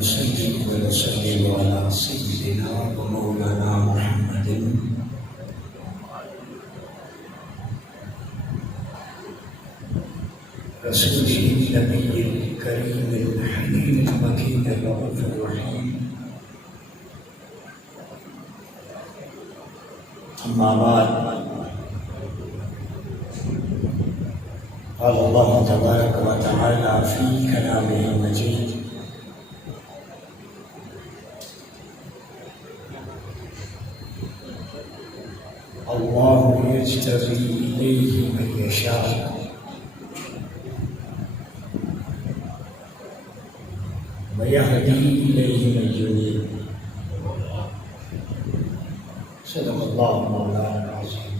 ونصلي ونسلم على سيدنا ومولانا محمد رسوله النبي الكريم الحليم المكين الرؤوف الرحيم. أما بعد، قال الله تبارك وتعالى في كلامه المجيد: الله يجتبي إليه من يشاء ويهدي إليه من ينيب. صدق الله مولانا العظيم.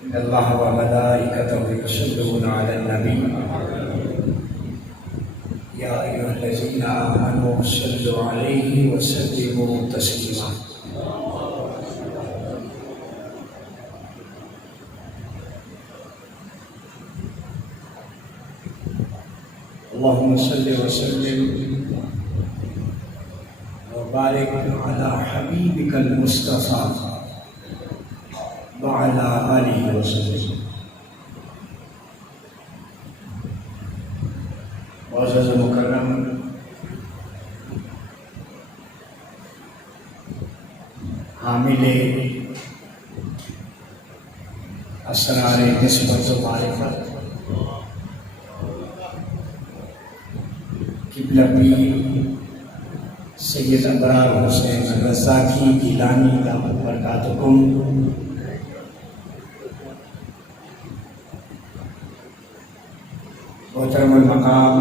إن الله وملائكته يصلون على النبي يا أيها الذين آمنوا صلوا عليه وسلموا تسليما. اللهم صل وسلم وبارك على حبيبك المصطفى وعلى آله وسلم. معزز مکرم حامل اسرار نسبت و معرفت قبلہ پیر سید ابرار حسین رضا کی گیلانی دامت برکاتکم، محترم المقام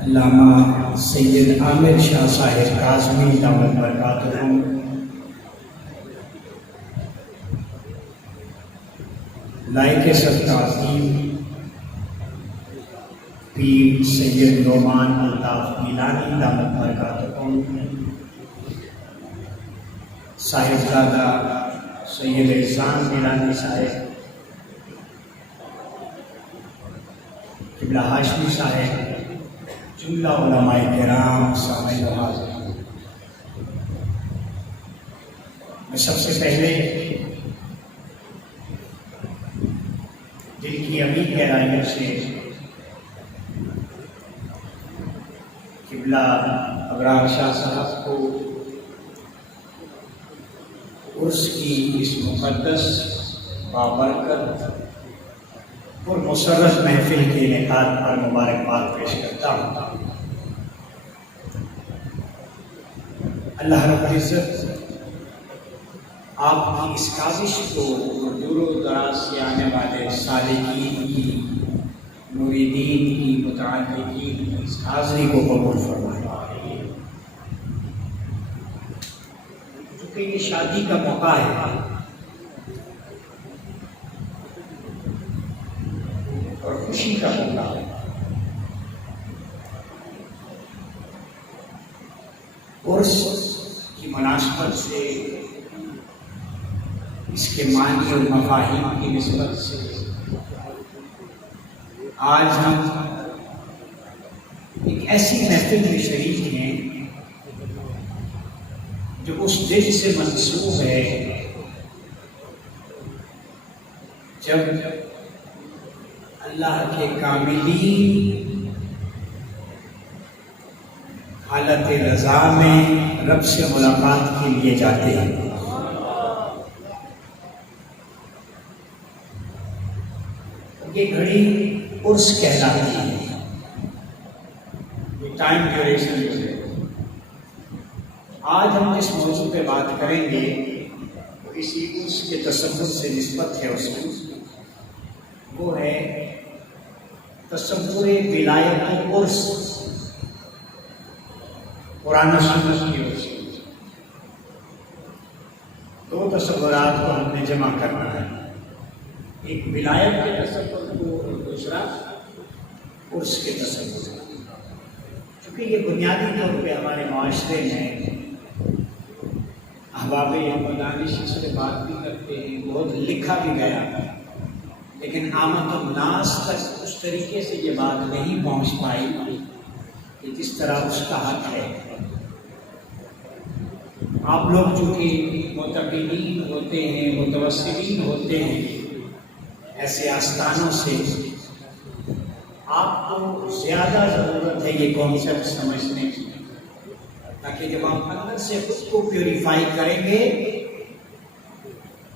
علامہ سید عامر شاہ صاحب کاظمی دامت برکاتہم، لائق سب تعظیم پیر سید نعمان الطاف گیلانی دامت برکاتہم، صاحبزادہ سید احسان گیلانی صاحب، قبلہ ہاشمی صاحب، جملہ علماء کرام، سامعین و حاضرین، میں سب سے پہلے دل کی عمیق گہرائیوں سے قبلہ ابرار شاہ صاحب کو عرس کی اس مقدس بابرکت اور مسرت محفل کے انعقاد پر مبارکباد پیش کرتا ہوں۔ اللہ رب العزت آپ کی اس کاوش کو دور و دراز سے آنے والے سالکین کی، مریدین کی، متعلقین کی اس حاضری کو قبول فرمائے۔ چونکہ یہ شادی کا موقع ہے اور خوشی کا موقع ہے، عرس کی مناسبت سے، اس کے معنی اور مفاہیم کی نسبت سے آج ہم ایک ایسی محفل میں شریک ہیں جو اس دن سے منسوب ہے جب اللہ کے کاملین حالت رضا میں رب سے ملاقات کے لیے جاتے ہیں۔ یہ گھڑی عرس کہلاتی ہے، یہ ٹائم ڈیوریشن ہے۔ آج ہم جس موضوع پہ بات کریں گے وہ اسی عرس کے تصور سے نسبت ہے، اس میں وہ ہے تصور ولایت عرس، قرآن و سنت کی عرس۔ دو تصورات کو ہم نے جمع کرنا ہے، ایک ولایت کے تصور کو اور دوسرا عرس کے تصور۔ چونکہ یہ بنیادی طور پہ ہمارے معاشرے میں احباب دانش اس سے بات بھی کرتے ہیں، بہت لکھا بھی گیا، لیکن عامت الناس تک اس اس طریقے سے یہ بات نہیں پہنچ پائی کہ جس طرح اس کا حق ہے۔ آپ لوگ چونکہ معتقدین ہوتے ہیں، متوسلین ہوتے ہیں، ایسے آستانوں سے آپ کو زیادہ ضرورت ہے یہ کانسیپٹ سمجھنے کی، تاکہ جب آپ اندر سے خود کو پیوریفائی کریں گے،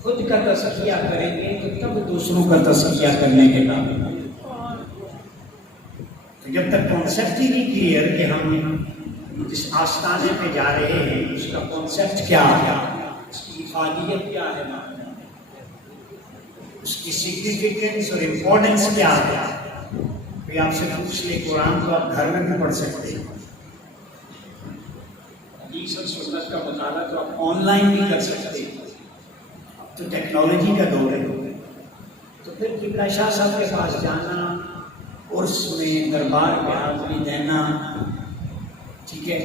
خود کا تزکیہ کریں گے، تو تب دوسروں کا تزکیہ کرنے کے قابل۔ تو جب تک کانسیپٹ ہی نہیں کلیئر کہ ہم جس آستانے پہ جا رہے ہیں اس کا کانسیپٹ کیا ہے، اس کی افادیت کیا ہے، اس کی سگنیفیکنس اور امپورٹنس کیا ہے، کوئی آپ سے پوچھ لے قرآن تو آپ گھر میں بھی پڑھ سکتے ہیں، حدیث اور سنت کا مطالعہ تو آپ آن لائن بھی کر سکتے ہیں، تو ٹیکنالوجی کا دور ہے۔ تو پھر قبلہ شاہ صاحب کے پاس جانا، عرس میں دربار پہ حاضری دینا، ٹھیک ہے،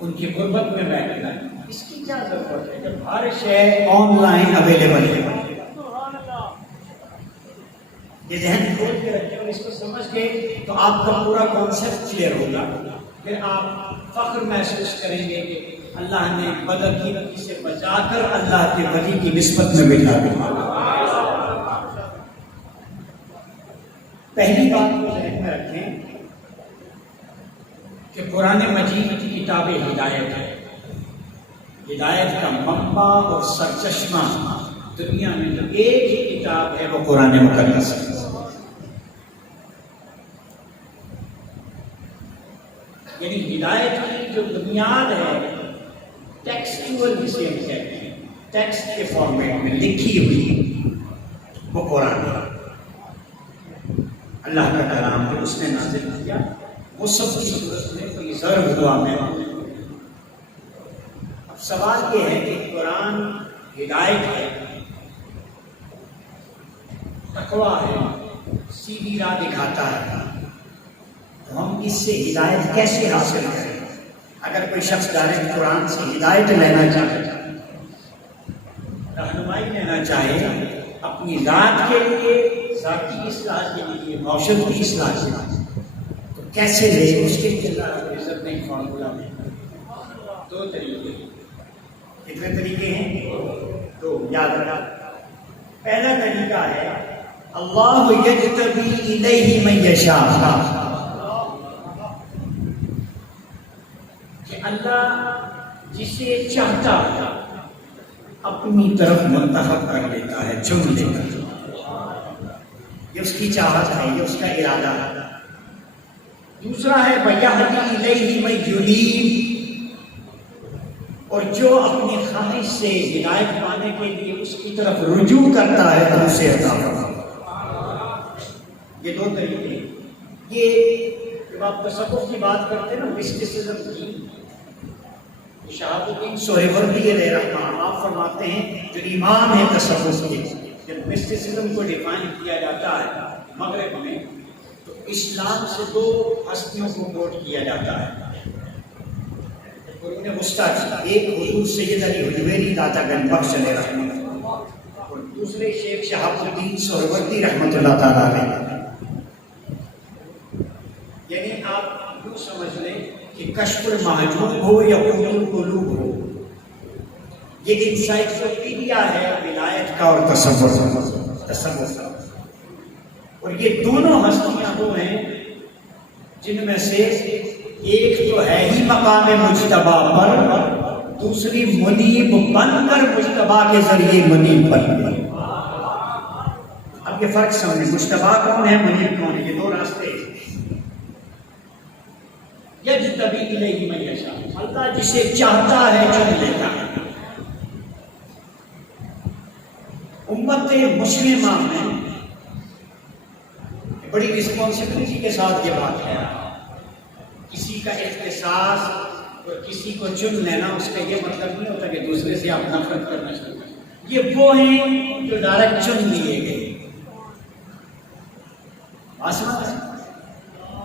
ان کی غربت میں بیٹھنا، اس کی کیا ضرورت ہے جب ہر شے آن لائن اویلیبل ہے؟ یہ ذہن کھول کے رکھیں اور اس کو سمجھ کے تو آپ کا پورا کانسیپٹ کلیئر ہوگا۔ پھر آپ فخر محسوس کریں گے کہ اللہ نے بدعقیدگی سے بچا کر اللہ کے ولی کی نسبت میں بٹھا دیا۔ پہلی بات کو ذہن میں رکھیں کہ قرآن مجید کی کتاب ہدایت ہے۔ ہدایت کا منبع اور سرچشمہ دنیا میں تو ایک ہی کتاب ہے، وہ قرآن مقدس ہے۔ یعنی ہدایت کی جو بنیاد ہے، ٹیکسچول جسے ہم کہتے ہیں، ٹیکسٹ کے فارمیٹ میں لکھی ہوئی، وہ قرآن ہے، اللہ کا کلام جو اس نے نازل کیا، وہ سب کی صورت میں کوئی ضرب ہوا میں۔ اب سوال یہ ہے کہ قرآن ہدایت ہے، تقویٰ ہے، سیدھی راہ دکھاتا ہے، تو ہم اس سے ہدایت کیسے حاصل کریں؟ اگر کوئی شخص ڈائریکٹ قرآن سے ہدایت لینا چاہے، رہنمائی لینا چاہے اپنی ذات کے لیے، ذاتی اصلاح کے لیے، معاشرت کی اصلاح کے لیے، تو کیسے لے؟ اس کے لیے اللہ رب العزت نے ایک فارمولہ میں دو طریقے، کتنے طریقے ہیں؟ دو، یاد رکھنا۔ پہلا طریقہ ہے اللہ یجتبی الیہ من یشاء، کہ اللہ جسے چاہتا اپنی طرف منتخب کر لیتا ہے، چن لیتا ہے، یہ اس کی چاہت ہے، یہ اس کا ارادہ ہے۔ دوسرا ہے وَیَهْدِی إِلَیْهِ مَن یُنِیبُ، اور جو اپنی خواہش سے ہدایت پانے کے لیے اس کی طرف رجوع کرتا ہے تو اسے عطا کرتا ہے۔ یہ دو طریقے ہیں۔ یہ جب آپ تصوف کی بات کرتے ہیں نا، مسٹسزم کی، شہاب الدین سہروردی علیہ رحمہ آپ فرماتے ہیں جو امام ہے تصوف کے، جب مسٹسزم کو ڈیفائن کیا جاتا ہے مغرب میں، تو اسلام سے دو ہستیوں کو کوٹ کیا جاتا ہے، قرون وسطیٰ کی، ایک حضور سید علی حجویری داتا گنج بخش علیہ رحمہ، اور دوسرے شیخ شہاب الدین سہروردی رحمۃ اللہ تعالیٰ علیہ۔ یعنی آپ یوں سمجھ لیں کہ کشف المحجوب ہو یا قلوب القلوب ہو، یہ انسائکلوپیڈیا ہے ولایت کا اور تصوف کا، اور یہ دونوں ہستیاں وہ ہیں جن میں سے ایک تو ہے ہی مقام مجتبی پر، دوسری منیب بن کر مجتبی کے ذریعے منیب بن کر۔ اب یہ فرق سمجھیں، مجتبی کون ہے، منیب کون ہے، یہ دو راستے ہیں۔ یجتبی الیہ من یشاء، اللہ جسے چاہتا ہے چن لیتا ہے۔ امت مسلمہ میں بڑی رسپانسبلٹی کے ساتھ یہ بات ہے، کسی کا اختصاص اور کسی کو چن لینا اس کا یہ مطلب نہیں ہوتا کہ دوسرے سے آپ نفرت کرنا چاہتے ہیں۔ یہ وہ ہیں جو ڈائریکٹ چن لیے گئے۔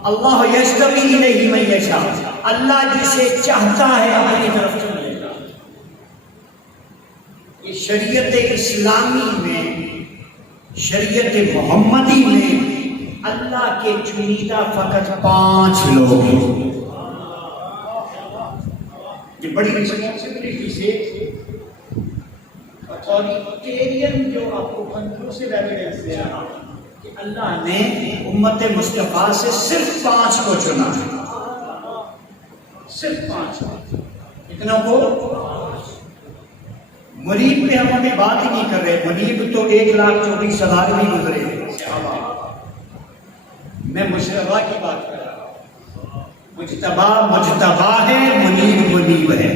اللہ یجتبی الیہ من یشاء، اللہ جسے چاہتا ہے اپنی طرف چن لیتا۔ یہ شریعت اسلامی میں، شریعت محمدی میں اللہ کے چنیدہ فقط 5 لوگ ہیں. یہ بڑی ریسپانسبلٹی سے اتھارٹیرین جو آپ کو کنکلوسیو ایویڈنس دے رہا کہ اللہ نے امت مصطفیٰ سے صرف 5 کو چنا ہے. صرف 5. اتنا کو منیب پہ ہم ابھی بات ہی نہیں کر رہے. منیب تو 1,24,000 بھی گزرے ہیں. میں مشربہ کی بات کر رہا ہوں. مجتبہ ہے، منیب ہے.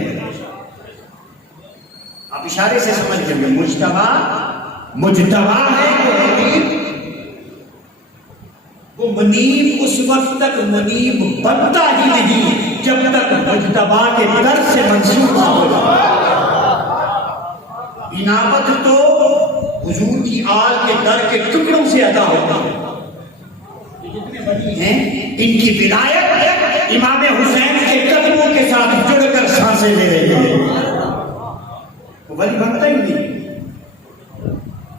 آپ اشارے سے سمجھ لیں گے. مجتبہ ہے وہ منیب اس وقت تک منیب بنتا ہی نہیں جب تک مجتبہ کے در سے منسوخ نہ ہو جائے. انابت تو حضور کی آل کے در کے ٹکڑوں سے ادا ہوتا ہے. جتنے ولی ہیں ان کی ولایت امام حسین کے قدموں کے ساتھ جڑ کر سانسیں لے رہے ہیں. وہ ولی بنتا ہی نہیں.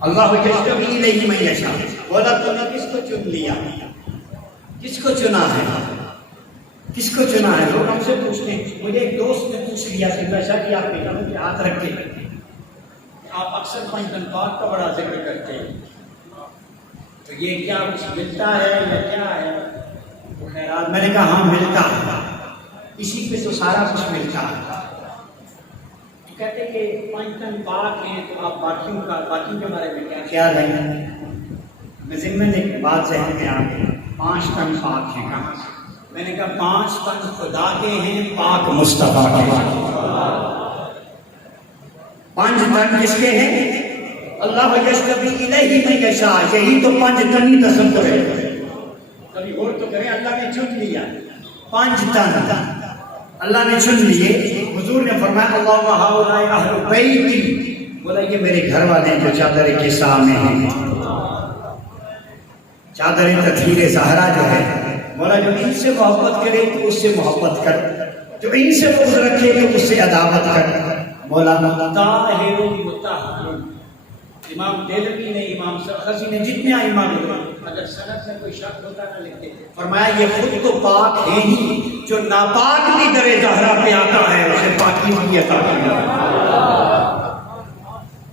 اللہ یجتبی الیہ من یشاء. بولا تو نے کس کو چن لیا؟ کس کو چنا ہے؟ کس کو چنا ہے؟ لوگ ہم سے پوچھتے ہیں. مجھے ایک دوست نے پوچھ لیا کہ ویسا کہ آپ بیٹا کے ہاتھ رکھ کے آپ اکثر پنجتن پاک کا بڑا ذکر کرتے ہیں، تو یہ کیا کچھ ملتا ہے یا کیا ہے؟ خیرات میں نے کہا ہاں ملتا ہے، اسی پہ تو سارا کچھ ملتا ہے. کہتے کہ 5 تن پاک ہیں تو آپ باقیوں کے بارے میں کیا خیال ہے؟ میں ضمن ایک بات ذہن میں آ گئی. 5 تن پاک ہیں کہاں سے؟ میں نے کہا 5 تن خدا کے ہیں، پاک مصطفیٰ کے ہیں. 5 تن کس کے ہیں؟ اللہ یجتبی الیہ من یشاء. یہی تو 5 تن ہی تصور ہے. کبھی غور تو کریں. اللہ نے چن لیا 5 تن، اللہ نے چن لیے. حضور نے فرمایا اللہم ہؤلاء اہل بیتی. بولا یہ میرے گھر والے جو چادر کے سامنے ہیں، چادر تطہیر زہرا جو ہے. بولا جو ان سے محبت کرے تو اس سے محبت کر، جو ان سے بغض رکھے تو اس سے عداوت کر. مولا طاہر مطہر. امام دہلوی نے، امام سرخسی نے، جتنے ائمہ نے اگر سند میں کوئی شک ہوتا نہ لکھتے. فرمایا یہ خود تو پاک ہے ہی، جو ناپاک بھی در زہرا پہ آتا ہے اسے پاکیزگی عطا کی.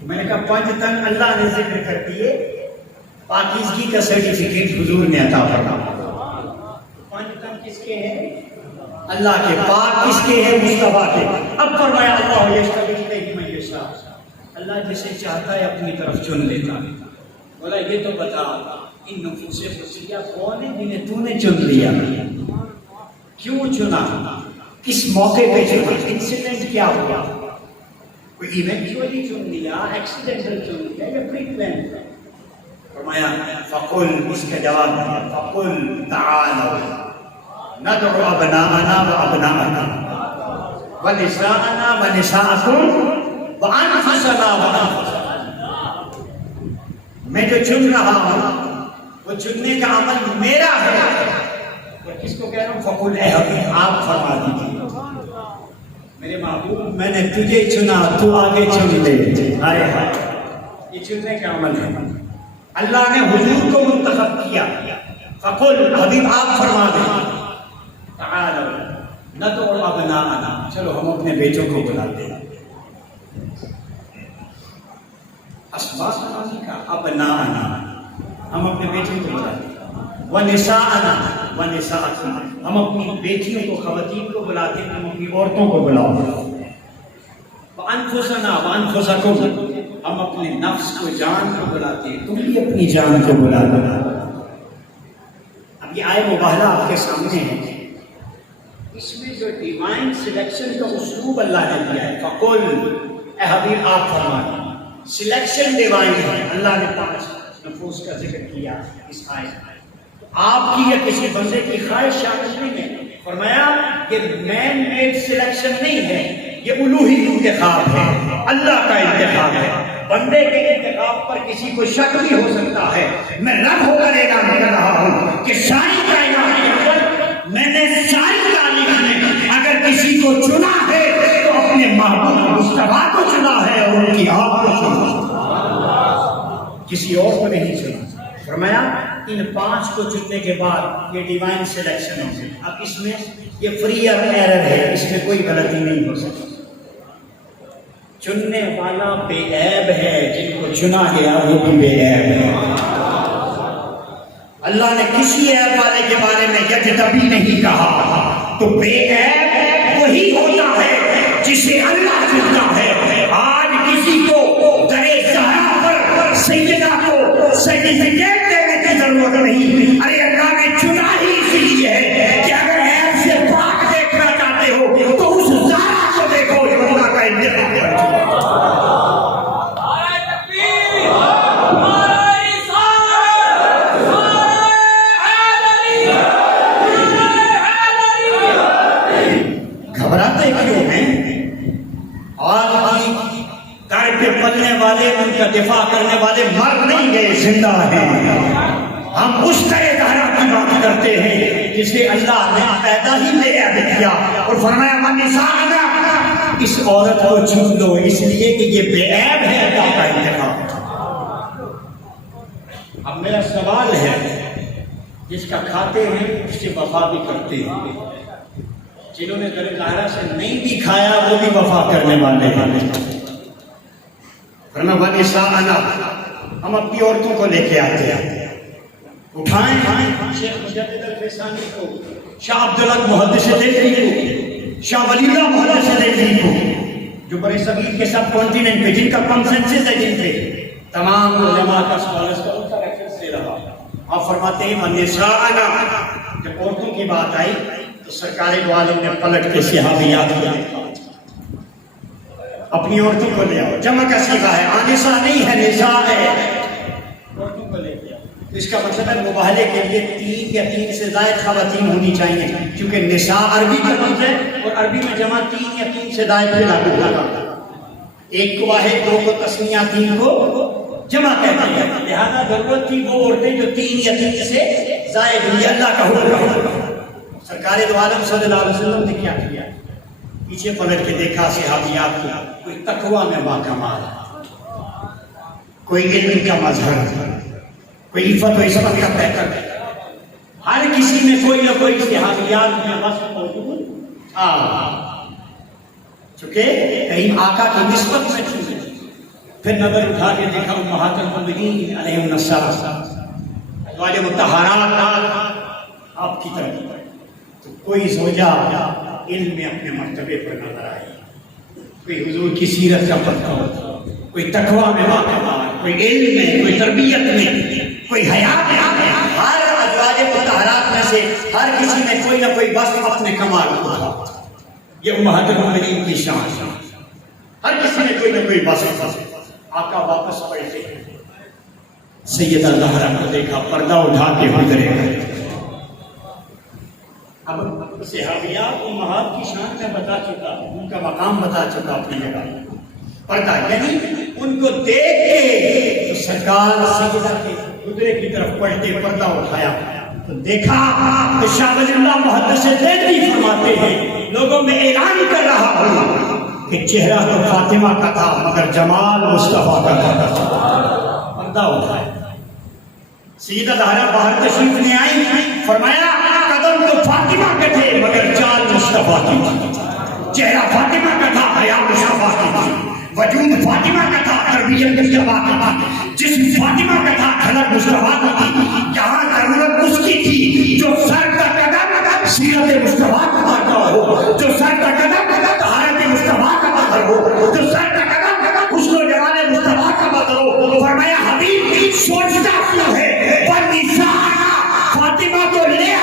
میں نے کہا 5 تن اللہ نے ذکر کر دیے، پاکیزگی کا سرٹیفکیٹ حضور نے عطا فرمایا. 5 تن کس کے ہیں؟ اللہ کے. پاک کس کے ہیں؟ مصطفیٰ کے. اب فرمایا اللہ یجتبی الیہ من یشاء. اللہ جسے چاہتا ہے اپنی طرف چن لیتا ہے. بولا یہ تو بتا ان نفوس خفیہ کون ہے جنہیں تو نے چن لیا؟ کیوں چنا؟ کس موقع پہ چنا؟ انسیڈنٹ کیا ہوا؟ کوئی ایونچولی چن لیا، ایکسیڈنٹل چن لیا یا پری پلان؟ فرمایا فقل، اس کا جواب دیا فقل تعالوا ندعو ابناءنا وابناءکم ونساءنا ونساءکم وانفسنا وانفسکم. میں جو چن رہا ہوں وہ چننے کا عمل میرا ہے. اور کس کو کہہ رہا ہوں؟ فقل اے حبیب آپ فرما دیجیے میرے محبوب میں نے تجھے چنا، تو آگے چن لے. ہائے ہائے، یہ چننے کا عمل ہے. اللہ نے حضور کو منتخب کیا. فقل حبیب آپ فرما دیں تعالوا ندعو ابناءنا. چلو ہم اپنے بیٹوں کو بلاتے ہیں. اسباس نمازی کا ابناءنا، ہم اپنے بیٹوں کو بلاتے ہیں. ونساءنا ونساءکم، ہم اپنی بیٹیوں کو، خواتین کو بلاتے ہیں. ہم اپنی عورتوں کو بلاؤ. وانفسنا وانفسکم، ہم اپنے نفس کو، جان کو بلاتے ہیں. تم بھی اپنی جان کو بلا دو. اب یہ آئے مباہلہ آپ کے سامنے ہے. اس میں جو ڈیوائن سلیکشن کا اسلوب اللہ نے دیا ہے، فقل اے حبیب آپ فرمائیں. سلیکشن ڈیوائن ہے. اللہ نے 5 نفوس کا ذکر کیا اس آیت میں. آپ کی یا کسی بندے کی خواہش شامل نہیں ہے. فرمایا کہ مین میڈ سلیکشن نہیں ہے، یہ الوہی انتخاب ہے، اللہ کا انتخاب ہے. بندے کے انتخاب پر کسی کو شک بھی ہو سکتا ہے. میں رب ہو کر اعلان کر رہا ہوں کہ ساری کائنات کے اندر میں نے ساری تاریخ میں اگر کسی کو چنا ہے تو اپنے محبوب مصطفیٰ کو چنا ہے اور ان کی آپ کو چنا، کسی اور کو نہیں چنا. فرمایا ان 5 کو چننے کے بعد یہ ڈیوائن سلیکشن ہو گئی. اب اس میں یہ فری ایرر ہے, اس میں کوئی غلطی نہیں ہو سکتی. چننے والا بے عیب ہے, جن کو چنا گیا وہ بھی بے عیب ہے. اللہ نے کسی عیب والے کے بارے میں یجتبی نہیں کہا. تو بے عیب وہی ہوتا ہے جسے اللہ چنتا ہے. آج کسی کو درے زہرا پر سیدہ کو سرٹیفکیٹ دینے کی ضرورت نہیں. ارے اللہ نے چنا ہی اس لیے ہے کہ اگر عیب سے پاک دیکھنا چاہتے ہو تو اس زہرا کو دیکھو جو اللہ کا انتخاب کر چکا. گھبراتے کیوں ہیں؟ آج کی در پہ پلنے والے, ان کا دفاع کرنے والے مر نہیں گئے, زندہ ہیں. ہم اس طرح زہرا کی بات کرتے ہیں جسے اللہ نے پیدا ہی بے عیب کیا اور فرمایا من نساءنا, اس عورت کو چن لو اس لیے کہ یہ بے عیب ہے اللہ کا انتخاب. اب میرا سوال ہے, جس کا کھاتے ہیں اس سے وفا بھی کرتے ہیں, جنہوں نے در زہرا سے نہیں بھی کھایا وہ بھی وفا کرنے والے ہیں. فرمایا من نساءنا, ہم اپنی عورتوں کو لے کے آتے ہیں, اٹھائیں شیخ مجدد الفسانی کو, شاہ عبدالحق محدث دہلوی کو, شاہ ولی اللہ محدث دہلوی کو, جو بر صغیر کے سب کانٹیننٹ پہ جن کا کنسنسس ہے, جن پہ تمام علماء کا سکالرز کا ان کا ریفرنس دے رہا. آپ فرماتے ہیں من نساءنا, جب عورتوں کی بات آئی تو سرکار دو عالم نے پلٹ کے صحابیات کو دیکھا, اپنی عورتوں کو لے آؤ. جمع کا صیغہ ہے, آنسا نہیں ہے, نساء ہے, عورتوں کو لے کے آؤ. اس کا مطلب ہے مباہلے کے لیے 3 یا 3 سے زائد خواتین ہونی چاہیے, کیونکہ نساء عربی کا لفظ ہے اور عربی میں جمع 3 یا 3 سے زائد پہ لاگو ہوگا. 1 کو واحد, 2 کو تسنیہ, 3 کو جمع کہتے ہیں. لہذا ضرورت تھی وہ عورتیں جو 3 یا 3 سے زائد ہوئی. اللہ کا حکم ہے. سرکار دو عالم صلی اللہ علیہ وسلم نے کیا کیا؟ پیچھے پلٹ کے دیکھا صحابیات کو, کوئی تقویٰ میں باکمال, کوئی علم کا مظہر, کوئی عفت و عصمت کا پیکر, ہر کسی میں کوئی نہ کوئی صحابیات میں وصف موجود تھا. چونکہ کہیں آقا کی نسبت میں چونکہ پھر نظر اٹھا کے دیکھا امہات المؤمنین علیہم السلام, ازواج مطہرات آپ کی طرف, تو کوئی زوجہ علم میں اپنے مرتبے پر نظر آئی, کوئی حضور کی سیرت کا پتہ, کوئی تقویٰ میں باکمال, کوئی علم میں, کوئی تربیت میں, کوئی حیات میں. ہر ازواج مطہرات میں سے ہر کسی میں کوئی نہ کوئی وصف اپنے کمال کو تھا. یہ امہات المؤمنین کی شان, ہر کسی میں کوئی نہ کوئی وصف تھا. آقا واپس پلٹے, سیدہ زہرا کو دیکھا, پردہ اٹھا کے گزرے گئے. اب صحابیات امہات کی شان میں بتا چکا, ان کا مقام بتا چکا اپنی جگہ. پردہ یعنی ان کو دیکھ کے تو سرکار سیدہ کے گزرے کی طرف پلٹے, پردہ اٹھایا تو دیکھا تو شاہ ولی اللہ محدث دہلوی فرماتے ہیں لوگوں میں اعلان کر رہا ہوں کہ چہرہ تو فاطمہ کا تھا مگر جمال مصطفیٰ کا تھا. پردہ اٹھایا, سیدہ زہرا باہر تشریف لے آئی, فرمایا قدم تو فاطمہ کے تھے مگر چال مصطفیٰ کی تھی. چہرہ فاطمہ کا تھا, حیا مصطفیٰ کی تھی. وجود فاطمہ کا تھا, تربیت مصطفیٰ کی تھی. جسم فاطمہ کا تھا, جھلک مصطفیٰ کی تھی. یہاں ضرورت اس کی تھی جو سر کا قدم سیرت مصطفیٰ کا مارتا ہو, جو سر کا قدم طہارت مصطفیٰ کا مظہر ہو, جو سر کا قدم حسن و جمال مصطفیٰ کا مظہر ہو. فرمایا حبیب سوچتا کیوں ہے, پر نساءنا فاطمہ کو لے آ,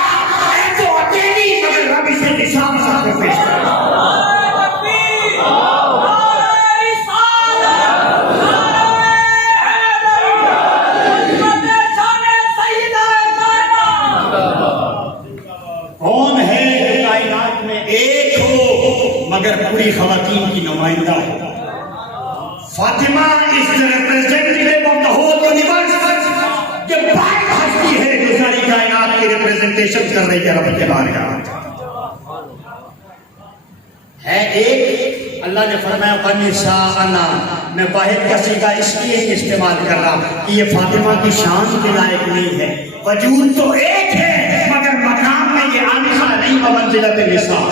اے تو اکیلی مگر رب سے نساء مسا کو پیش کر. کون ہے کائنات میں ایک ہو مگر پوری خواتین کی نمائندہ ہے؟ Fatima is the representative of the whole universe. یہ پاک ہستی ہے جو ساری کائنات کی ریپریزنٹیشن کر رہی ہے رب کے بارگاہ. ہے ایک اللہ نے فرمایا وَنِسَاءَنَا، میں واحد کا صیغہ اس لیے ہی استعمال کر رہا ہوں کہ یہ فاطمہ کی شان کے لائق نہیں ہے. وجود تو ایک ہے مگر مقام میں یہ آنسا نہیں بمنزلت النساء.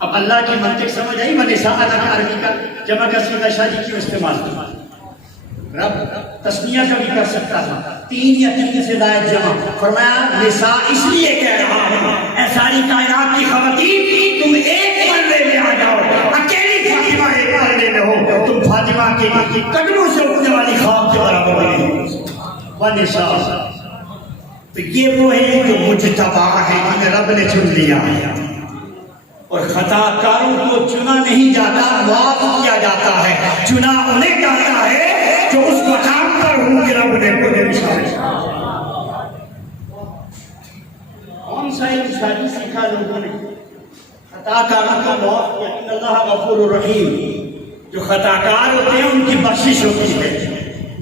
اب اللہ کی منطق سمجھ آئی. وَنِسَاءَنَا کا عربی کا جمع کا صیغہ شادی کیوں استعمال کیا؟ رب تسمیہ کا بھی کر سکتا تھا. 3 یا 3 سے زائد جمع. فرمایا نساء اس لیے کہہ رہا ہوں اے ساری کائنات کی خواتین تم ایک پردے میں آ جاؤ. اکیلی فاطمہ ایک پردے میں ہو. تم فاطمہ کے قدموں سے اٹھنے والی خواب کے برابر بنی. ونساء تو یہ وہ ہے جو مجتبی ہے جنہیں رب نے چن لیا ہے. اور خطا کاروں کو چنا نہیں جاتا معاف کیا جاتا ہے. چنا انہیں جاتا ہے جو اس مقام پر ہوں کہ رب نے انہیں بچھایا. کون سا علم شادی سیکھا لوگوں نے؟ خطا کاروں کا معاف کیا. ان اللہ غفور رحیم. جو خطا کار ہوتے ہیں ان کی بخشش ہوتی ہے.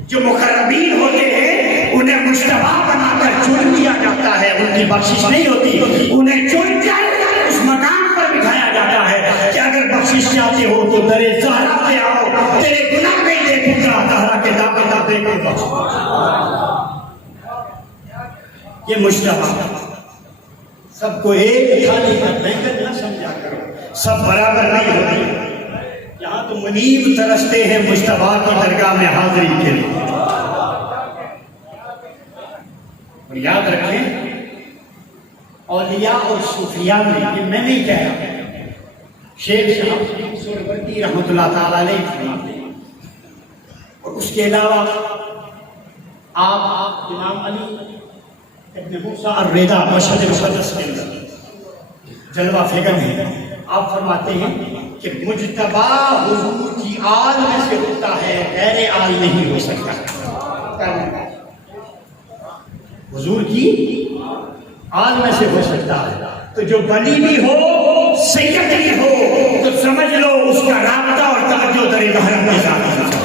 جو مقربین ہوتے ہیں انہیں مجتبی بنا کر چن لیا جاتا ہے. ان کی بخشش نہیں ہوتی. انہیں چن کر اس مقام پر بٹھایا جاتا ہے کہ اگر بخشش چاہتے ہو تو درے زہرا پہ آؤ. تیرے گناہ میں دیکھوں گا زہرا کے دامن دے کے بخش. یہ مجتبی. سب کو ایک تھالی کا بینگن نہ سمجھا کرو. سب برابر نہیں ہوتے. یہاں تو منیب ترستے ہیں مجتبی کی درگاہ میں حاضری کے لیے. اور یاد رکھیں اولیاء اور صوفیاء میں یہ میں نہیں کہہ رہا. شیخ صاحب سہروردی رحمۃ اللہ تعالیٰ علیہ فرماتے ہیں. اور اس کے علاوہ آپ امام علی ابن موسیٰ الرضا مشہد مقدس کے اندر جلوہ فگن ہے. آپ فرماتے ہیں کہ مجتبی حضور کی آل میں سے ہوتا ہے غیر آل نہیں ہو سکتا. حضور کی آل میں سے ہو سکتا ہے. تو جو ولی بھی ہو سید بھی ہو تو سمجھ لو اس کا رابطہ اور توجہ در محرم کے ساتھ.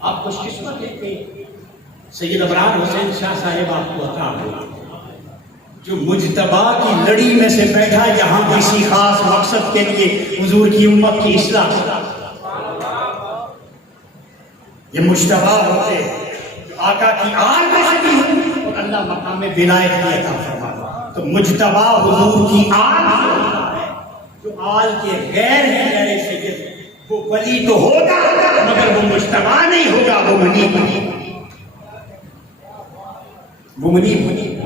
آپ خوش قسمت ہیں کہ سید ابرار حسین شاہ صاحب آپ کو عطا ہوا جو مجتبی کی لڑی میں سے بیٹھا یہاں کسی خاص مقصد کے لیے حضور کی امت کی اصلاح. یہ مجتبی ہوتے آقا کی آل میں سے بھی ہوں اور اللہ مقام میں ولایت کی عطا فرماتا. تو مجتبی حضور کی آل جو آل کے غیر ہیں غیر سید وہ ولی تو ہوگا مگر وہ مجتبی نہیں ہوگا. وہ منیب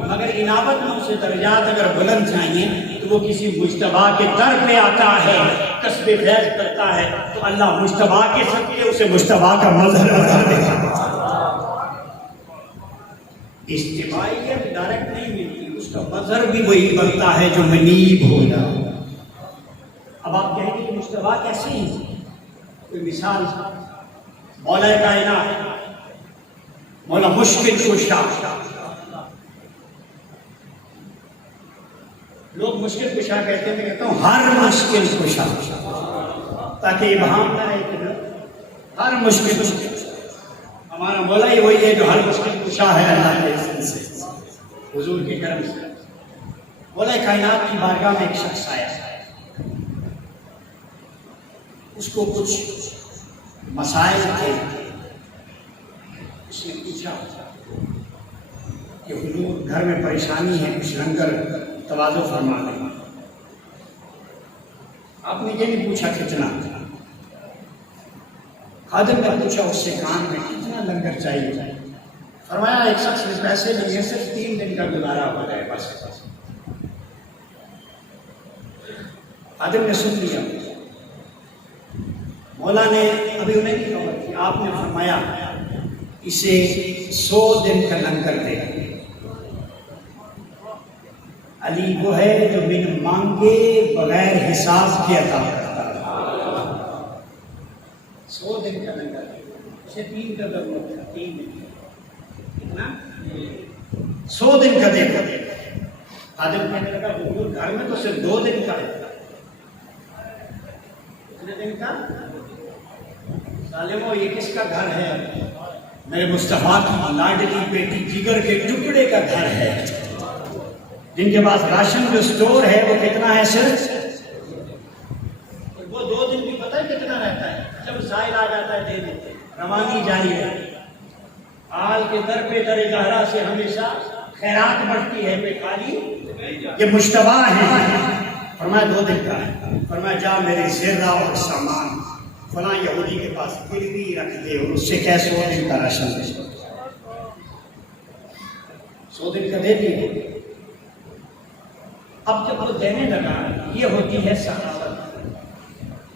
مگر انابت میں اسے درجات اگر بلند چاہیے تو وہ کسی مجتبی کے در پہ آتا ہے کسب فیض کرتا ہے تو اللہ مجتبی کے صدقے اسے مجتبی کا مظہر بنا دے گا. اجتماعیت ڈائریکٹ نہیں ملتی. اس کا مظہر بھی وہی بنتا ہے جو منیب ہوگا. اب آپ کہیں گے مجتبی کیسے ہیں؟ کوئی مثال مولا کائنات مولا مشکل کشا. لوگ مشکل کشا کہتے ہیں. میں کہتا ہوں ہر مشکل کشا تاکہ ابہام نہ رہے کہ ہر مشکل ہمارا مولا ہی وہی ہے جو ہر مشکل کشا ہے. اللہ کے اذن سے حضور کے کرم سے مولا کائنات کی بارگاہ میں ایک شخص آیا. اس کو کچھ مسائل تھے. اس نے پوچھا کہ حضور گھر میں پریشانی ہے کچھ لنگر تواضع فرما دیں. آپ نے یہ نہیں پوچھا کتنا. خادم نے پوچھا اس سے کان میں کتنا لنگر چاہیے. فرمایا ایک شخص نے پیسے لیے صرف 3 دن کا گزارا ہو جائے بس. خادم نے سن لیا. مولا نے ابھی انہیں نہیں خبر تھی. آپ نے فرمایا اسے 100 دن کا لنگر دے. علی وہ ہے جو بن مانگے بغیر حساب کے عطا کرتا ہے. 100 دن کا لنگر اسے 3 کا ضرورت ہے. 3 دن کتنا 100 دن کا دے گا. خادم کہنے لگا حضور گھر میں تو صرف 2 دن کا ہے. کتنے دن کا؟ ظالمو یہ کس کا گھر ہے؟ میرے مصطفیٰ کی لاڈلی بیٹی جگر کے ٹکڑے کا گھر ہے. جن کے پاس راشن جو اسٹور ہے وہ کتنا ہے صرف، وہ 2 دن بھی پتہ ہے کتنا رہتا ہے، جب سائل آ جاتا ہے دے دیتے، روانی جاری ہے۔ آل کے در پہ در زہرا سے ہمیشہ خیرات بڑھتی ہے، بے خالی یہ مشتبہ ہیں۔ فرمایا 2 دن کا ہے، فرمایا جا میرے زرہ اور سامان فلاں یہودی کے پاس گروی رکھ دے اور اس سے کیا 100 دن کا راشن دے، 100 دن کا دے دیے۔ اب جب وہ دینے لگا، یہ ہوتی ہے سخاوت۔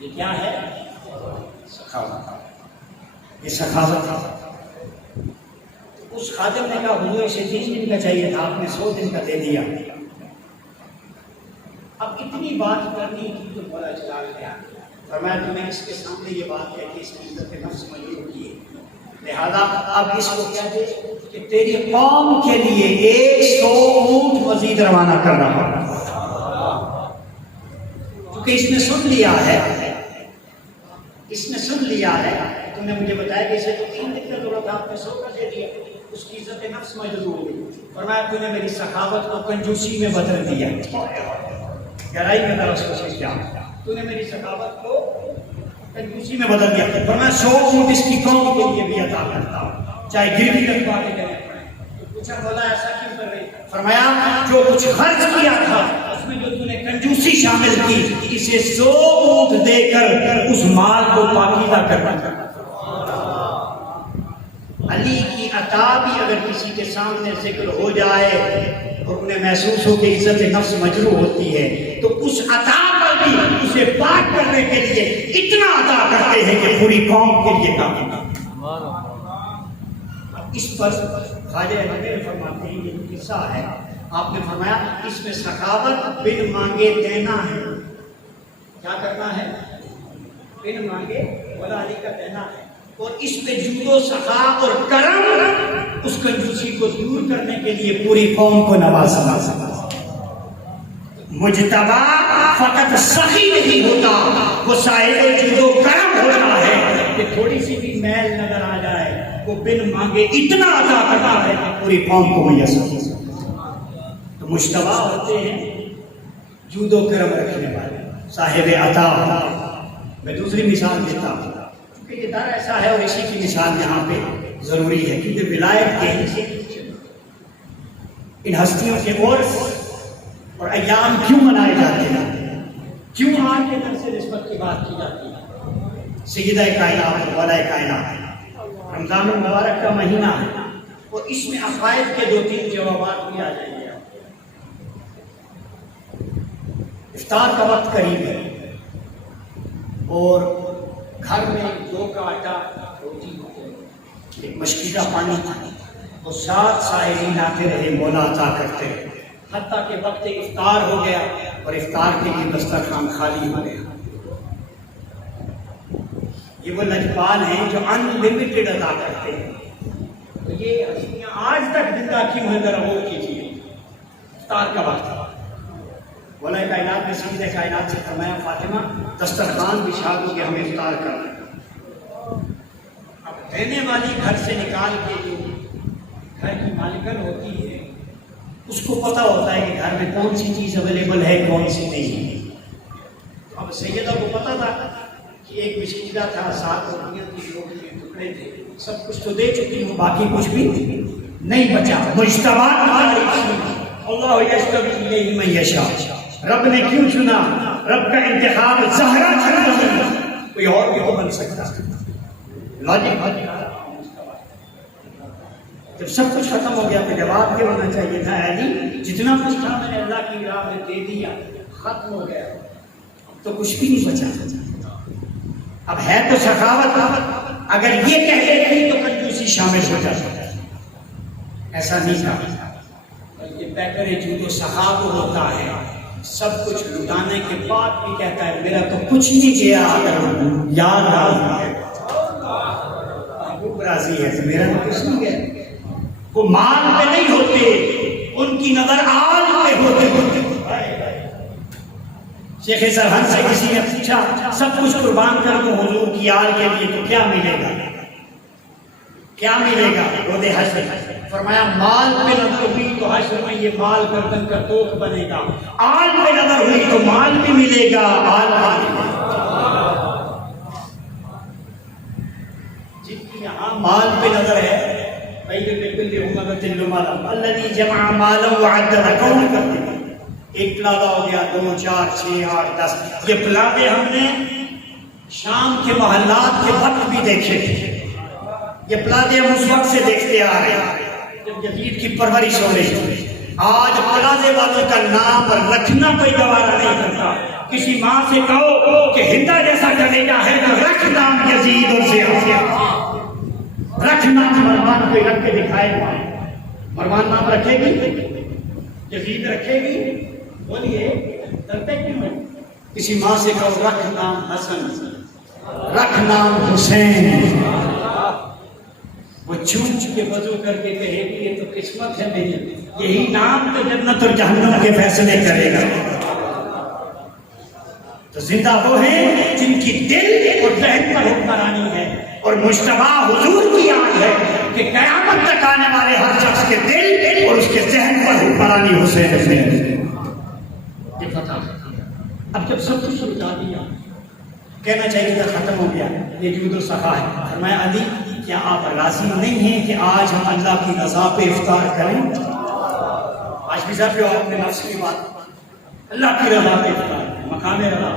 یہ کیا ہے؟ سخاوت، یہ سخاوت ہے۔ اس خادم نے کہا حضور اسے 30 دن کا چاہیے تھا، آپ نے 100 دن کا دے دیا۔ اب اتنی بات کرنی تھی تو بڑا جلال گیا، فرمایا تمہیں اس کے سامنے یہ بات ہے کہ اس کی عزت نفس مجروح کی ہے، لہذا اب اس کو کیا دے کہ تیری قوم کے لیے 100 اونٹ مزید روانہ کر رہا ہوں، کیونکہ اس نے سن لیا ہے، اس نے سن لیا ہے۔ تم نے مجھے بتایا کہ اسے تو 3 دن کا ضرورت تھا، آپ نے 100 کا دے دیا، اس کی عزت نفس مجروح ہو گئی۔ فرمایا تو نے میری سخاوت کو کنجوسی میں بدل دیا، گہرائی میں ذرا کوشش کیا، تو نے میری سخاوت کو کنجوسی میں بدل دیا۔ فرمایا 100 اونٹ اس کی قوم کے لیے بھی عطا کرتا ہوں، چاہے گروی رکھوا کے دینے پڑے۔ تو پوچھا مولا ایسا کیوں کر رہے؟ فرمایا جو کچھ خرچ کیا تھا اس میں جو تو نے کنجوسی شامل کی، اسے 100 اونٹ دے کر اس مال کو پاکیزہ کرنا۔ علی کی عطا بھی اگر کسی کے سامنے ذکر ہو جائے اور انہیں محسوس ہو کہ عزت نفس مجروح ہوتی ہے، تو اس عطا پر بھی اسے پاک کرنے کے لیے اتنا عطا کرتے ہیں کہ پوری قوم کے لیے کافی۔ اس پر خواجہ اجمیر فرماتے ہیں، یہ قصہ ہے، آپ نے فرمایا اس میں سخاوت بن مانگے دینا ہے۔ کیا کرنا ہے؟ بن مانگے مولا علی کا دینا ہے، اور اس میں جود و سخا اور کرم اس کنجوسی کو دور کرنے کے لیے پوری قوم کو نوازا۔ مجتبی فقط سخی نہیں ہوتا، وہ صاحب جود و کرم ہوتا ہے کہ تھوڑی سی بھی میل نظر آ جائے وہ بن مانگے اتنا عطا کرتا ہے کہ پوری قوم کو میسر۔ تو مجتبی ہوتے ہیں جود و کرم رکھنے والے، صاحب عطا۔ میں دوسری مثال دیتا ہوں، یہ در ایسا ہے اور اسی کی مثال یہاں پہ ضروری ہے، کیونکہ ولایت کے حصے ان ہستیوں کے عرس اور ایام کیوں منائے جاتے ہیں، کیوں آج کے در سے نسبت کی بات کی جاتی ہے۔ سیدہ کائنات مولا کائنات رمضان المبارک کا مہینہ ہے اور اس میں عقائد کے 2-3 جوابات بھی آ جائیں گے۔ افطار کا وقت قریب ہے اور گھر میں 2 کا آٹا روٹی ہوتے، ایک مشکیزہ پانی تھا، اور 7 سائلین آتے رہے، مولا عطا کرتے رہے، حتیٰ کہ وقت افطار ہو گیا اور افطار کے لیے دسترخوان خالی ہو گیا۔ یہ وہ لجپال ہیں جو ان لمیٹڈ عطا کرتے ہیں، تو یہ ہستیاں آج تک زندہ کیوں ہیں؟ ذرا غور کیجیے۔ افطار کا وقت مولا کائنات نے سیدہ کائنات سے فرمایا فاطمہ دسترخوان بچھا دو کہ ہمیں افطار کرنا۔ اب دینے والی گھر سے نکال کے جو گھر کی مالکن ہوتی ہے اس کو پتہ ہوتا ہے کہ گھر میں کون سی چیز اویلیبل ہے کون سی نہیں ہے۔ اب سیدہ کو پتہ تھا کہ ایک مشکیزہ تھا، 7 روٹیاں تھی، 2 کے ٹکڑے تھے، سب کچھ تو دے چکی ہوں، باقی کچھ بھی نہیں بچا۔ مجتبی اللہ یجتبی الیہ من یشاء، رب نے کیوں چنا؟ رب کا انتخاب زہرا چنا، کوئی اور بھی تو بن سکتا۔ لاجک جب سب کچھ ختم ہو گیا تو جواب یہ ہونا چاہیے تھا، علی جتنا کچھ تھا میں نے اللہ کی راہ میں دے دیا، ختم ہو گیا، اب تو کچھ بھی نہیں بچا۔ اب ہے تو سخاوت، اگر یہ کہتے نہیں تو کنجوسی شامل ہو جاتا، ایسا نہیں تھا۔ بلکہ پیکر جود و سخا کو ہوتا ہے، سب کچھ لٹانے کے بعد بھی کہتا ہے میرا تو کچھ نہیں گیا، اگر یاد راضی ہے، محبوب راضی ہے تو میرا تو کچھ نہیں گیا۔ وہ مال پہ نہیں ہوتے، ان کی نظر آل پہ ہوتے۔ شیخ سرہند سے کسی نے پوچھا سب کچھ قربان کر دو حضور کی آل کے لیے تو کیا ملے گا؟ کیا ملے گا روز حشر؟ فرمایا مال پہ نظر ہوئی تو حشر میں یہ مال گردن کا توق بنے گا، آل پہ نظر ہوئی تو مال بھی ملے گا، آل جن کی یہاں مال پہ نظر ہے الذی جمع مالا وعدہ، کون کرتے ہیں؟ ایک پلادہ ہو گیا، 2 4 6 8 10، یہ پلادے ہم نے شام کے محلات کے وقت بھی دیکھے تھے، یہ پلادے ہم اس وقت سے دیکھتے آ رہے ہیں جب یزید کی پرورش ہو رہی تھی۔ آج پلادے والوں کا نام رکھنا کوئی گوارا نہیں کرتا۔ کسی ماں سے کہو کہ ہندا جیسا کلیجہ ہے تو رکھ نام یزید اور زیاد، رکھ نام مروان کوئی رکھ کے دکھائے گا، مروان نام رکھے گی؟ یزید رکھے گی؟ بولیے ڈرتے کیوں ہیں؟ کسی ماں سے کہو رکھ نام حسن، رکھ نام حسین، وہ چونچ کے وضو کر کے کہے گی یہ تو قسمت ہے میری، یہی نام تو جنت اور جہنم کے فیصلے کرے گا۔ تو زندہ وہ ہیں جن کی دل اور ذہن پر حکمرانی ہے، اور مجتبی حضور کی یاد ہے کہ قیامت تک آنے والے ہر شخص کے دل اور اس کے ذہن پر حکمرانی حسین ہے۔ یہ فتح اب جب سب کچھ سمجھا دیا، کہنا چاہیے تھا ختم ہو گیا، یہ جود و سخا ہے۔ فرمایا علی کیا آپ راضی نہیں ہیں کہ آج ہم اللہ کی رضا پہ افطار کریں؟ آج بھی صاحب اپنے نفس کی بات، اللہ کی رضا پہ افطار کریں، مقام رضا۔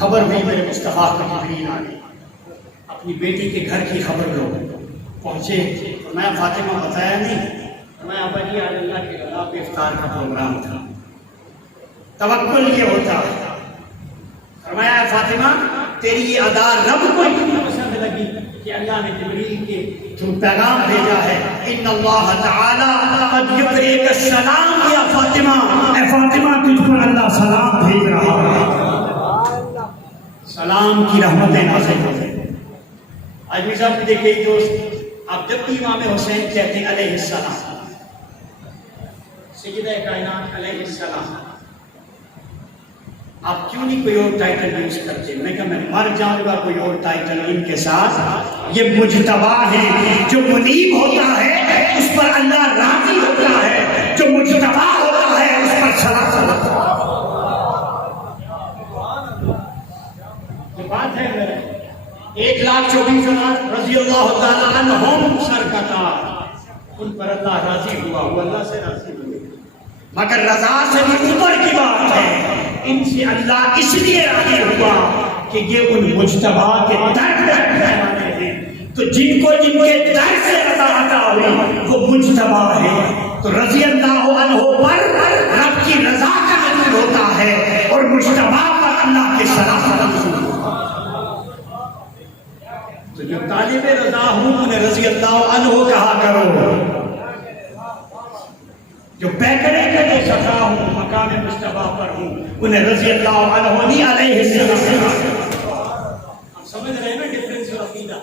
خبر ہوئی میرے مصطفیٰ کا جبریل آ گئی، اپنی بیٹی کے گھر کی خبر لو، پہنچے، فرمایا فاطمہ بتایا نہیں؟ فرمایا ابا جی آج اللہ کی رضا پہ افطار کا پروگرام تھا، توکل یہ ہوتا ہے۔ فرمایا فاطمہ تیری یہ ادا رب کو اتنی پسند لگی کہ اللہ نے جبریل کے تم پیغام بھیجا ہے، ان اللہ تعالی قد یبریک السلام یا فاطمہ، اے فاطمہ تجھ پر اللہ سلام بھیج رہا ہے، سلام کی رحمتیں نازل ہو۔ آج بھی صاحب دیکھیے دوست، آپ جب بھی امام حسین کہتے ہیں علیہ السلام، سیدہ کائنات علیہ السلام، آپ کیوں نہیں کوئی اور ٹائٹل یوز کرتے؟ میں کہا میں مر جاؤں گا کوئی اور ٹائٹل ان کے ساتھ۔ یہ مجتبی ہے، جو منیب ہوتا ہے اس پر اللہ راضی ہوتا ہے، جو مجتبی ہوتا ہے اس پر سلام ہوتا ہے۔ یہ بات ہے میرے 1,24,000 رضی اللہ تعالیٰ عنہم سر کا تاج، ان پر اللہ راضی ہوا، وہ اللہ سے راضی ہوئے، مگر رضا سے بھی اوپر کی بات ہے، ان سے اللہ اس لیے راضی ہوا کہ یہ ان مجتبی کے در رکھنے والے ہیں، تو جن کے در سے رضا عطا ہوئی وہ مجتبی ہے، تو رضی اللہ عنہ پر رب کی رضا کا نزول ہوتا ہے اور مجتبی پر اللہ کے سلام کا نزول ہوتا ہے۔ تو جو طالب رضا ہوں انہیں رضی اللہ عنہ کہا کرو، جو پیکرے کا جو سخا ہوں مقام مصطفیٰ پر ہوں انہیں رضی اللہ عنہ علیہ السلام۔ ہم سمجھ رہے ہیں نا ڈفرنس اور عقیدہ؟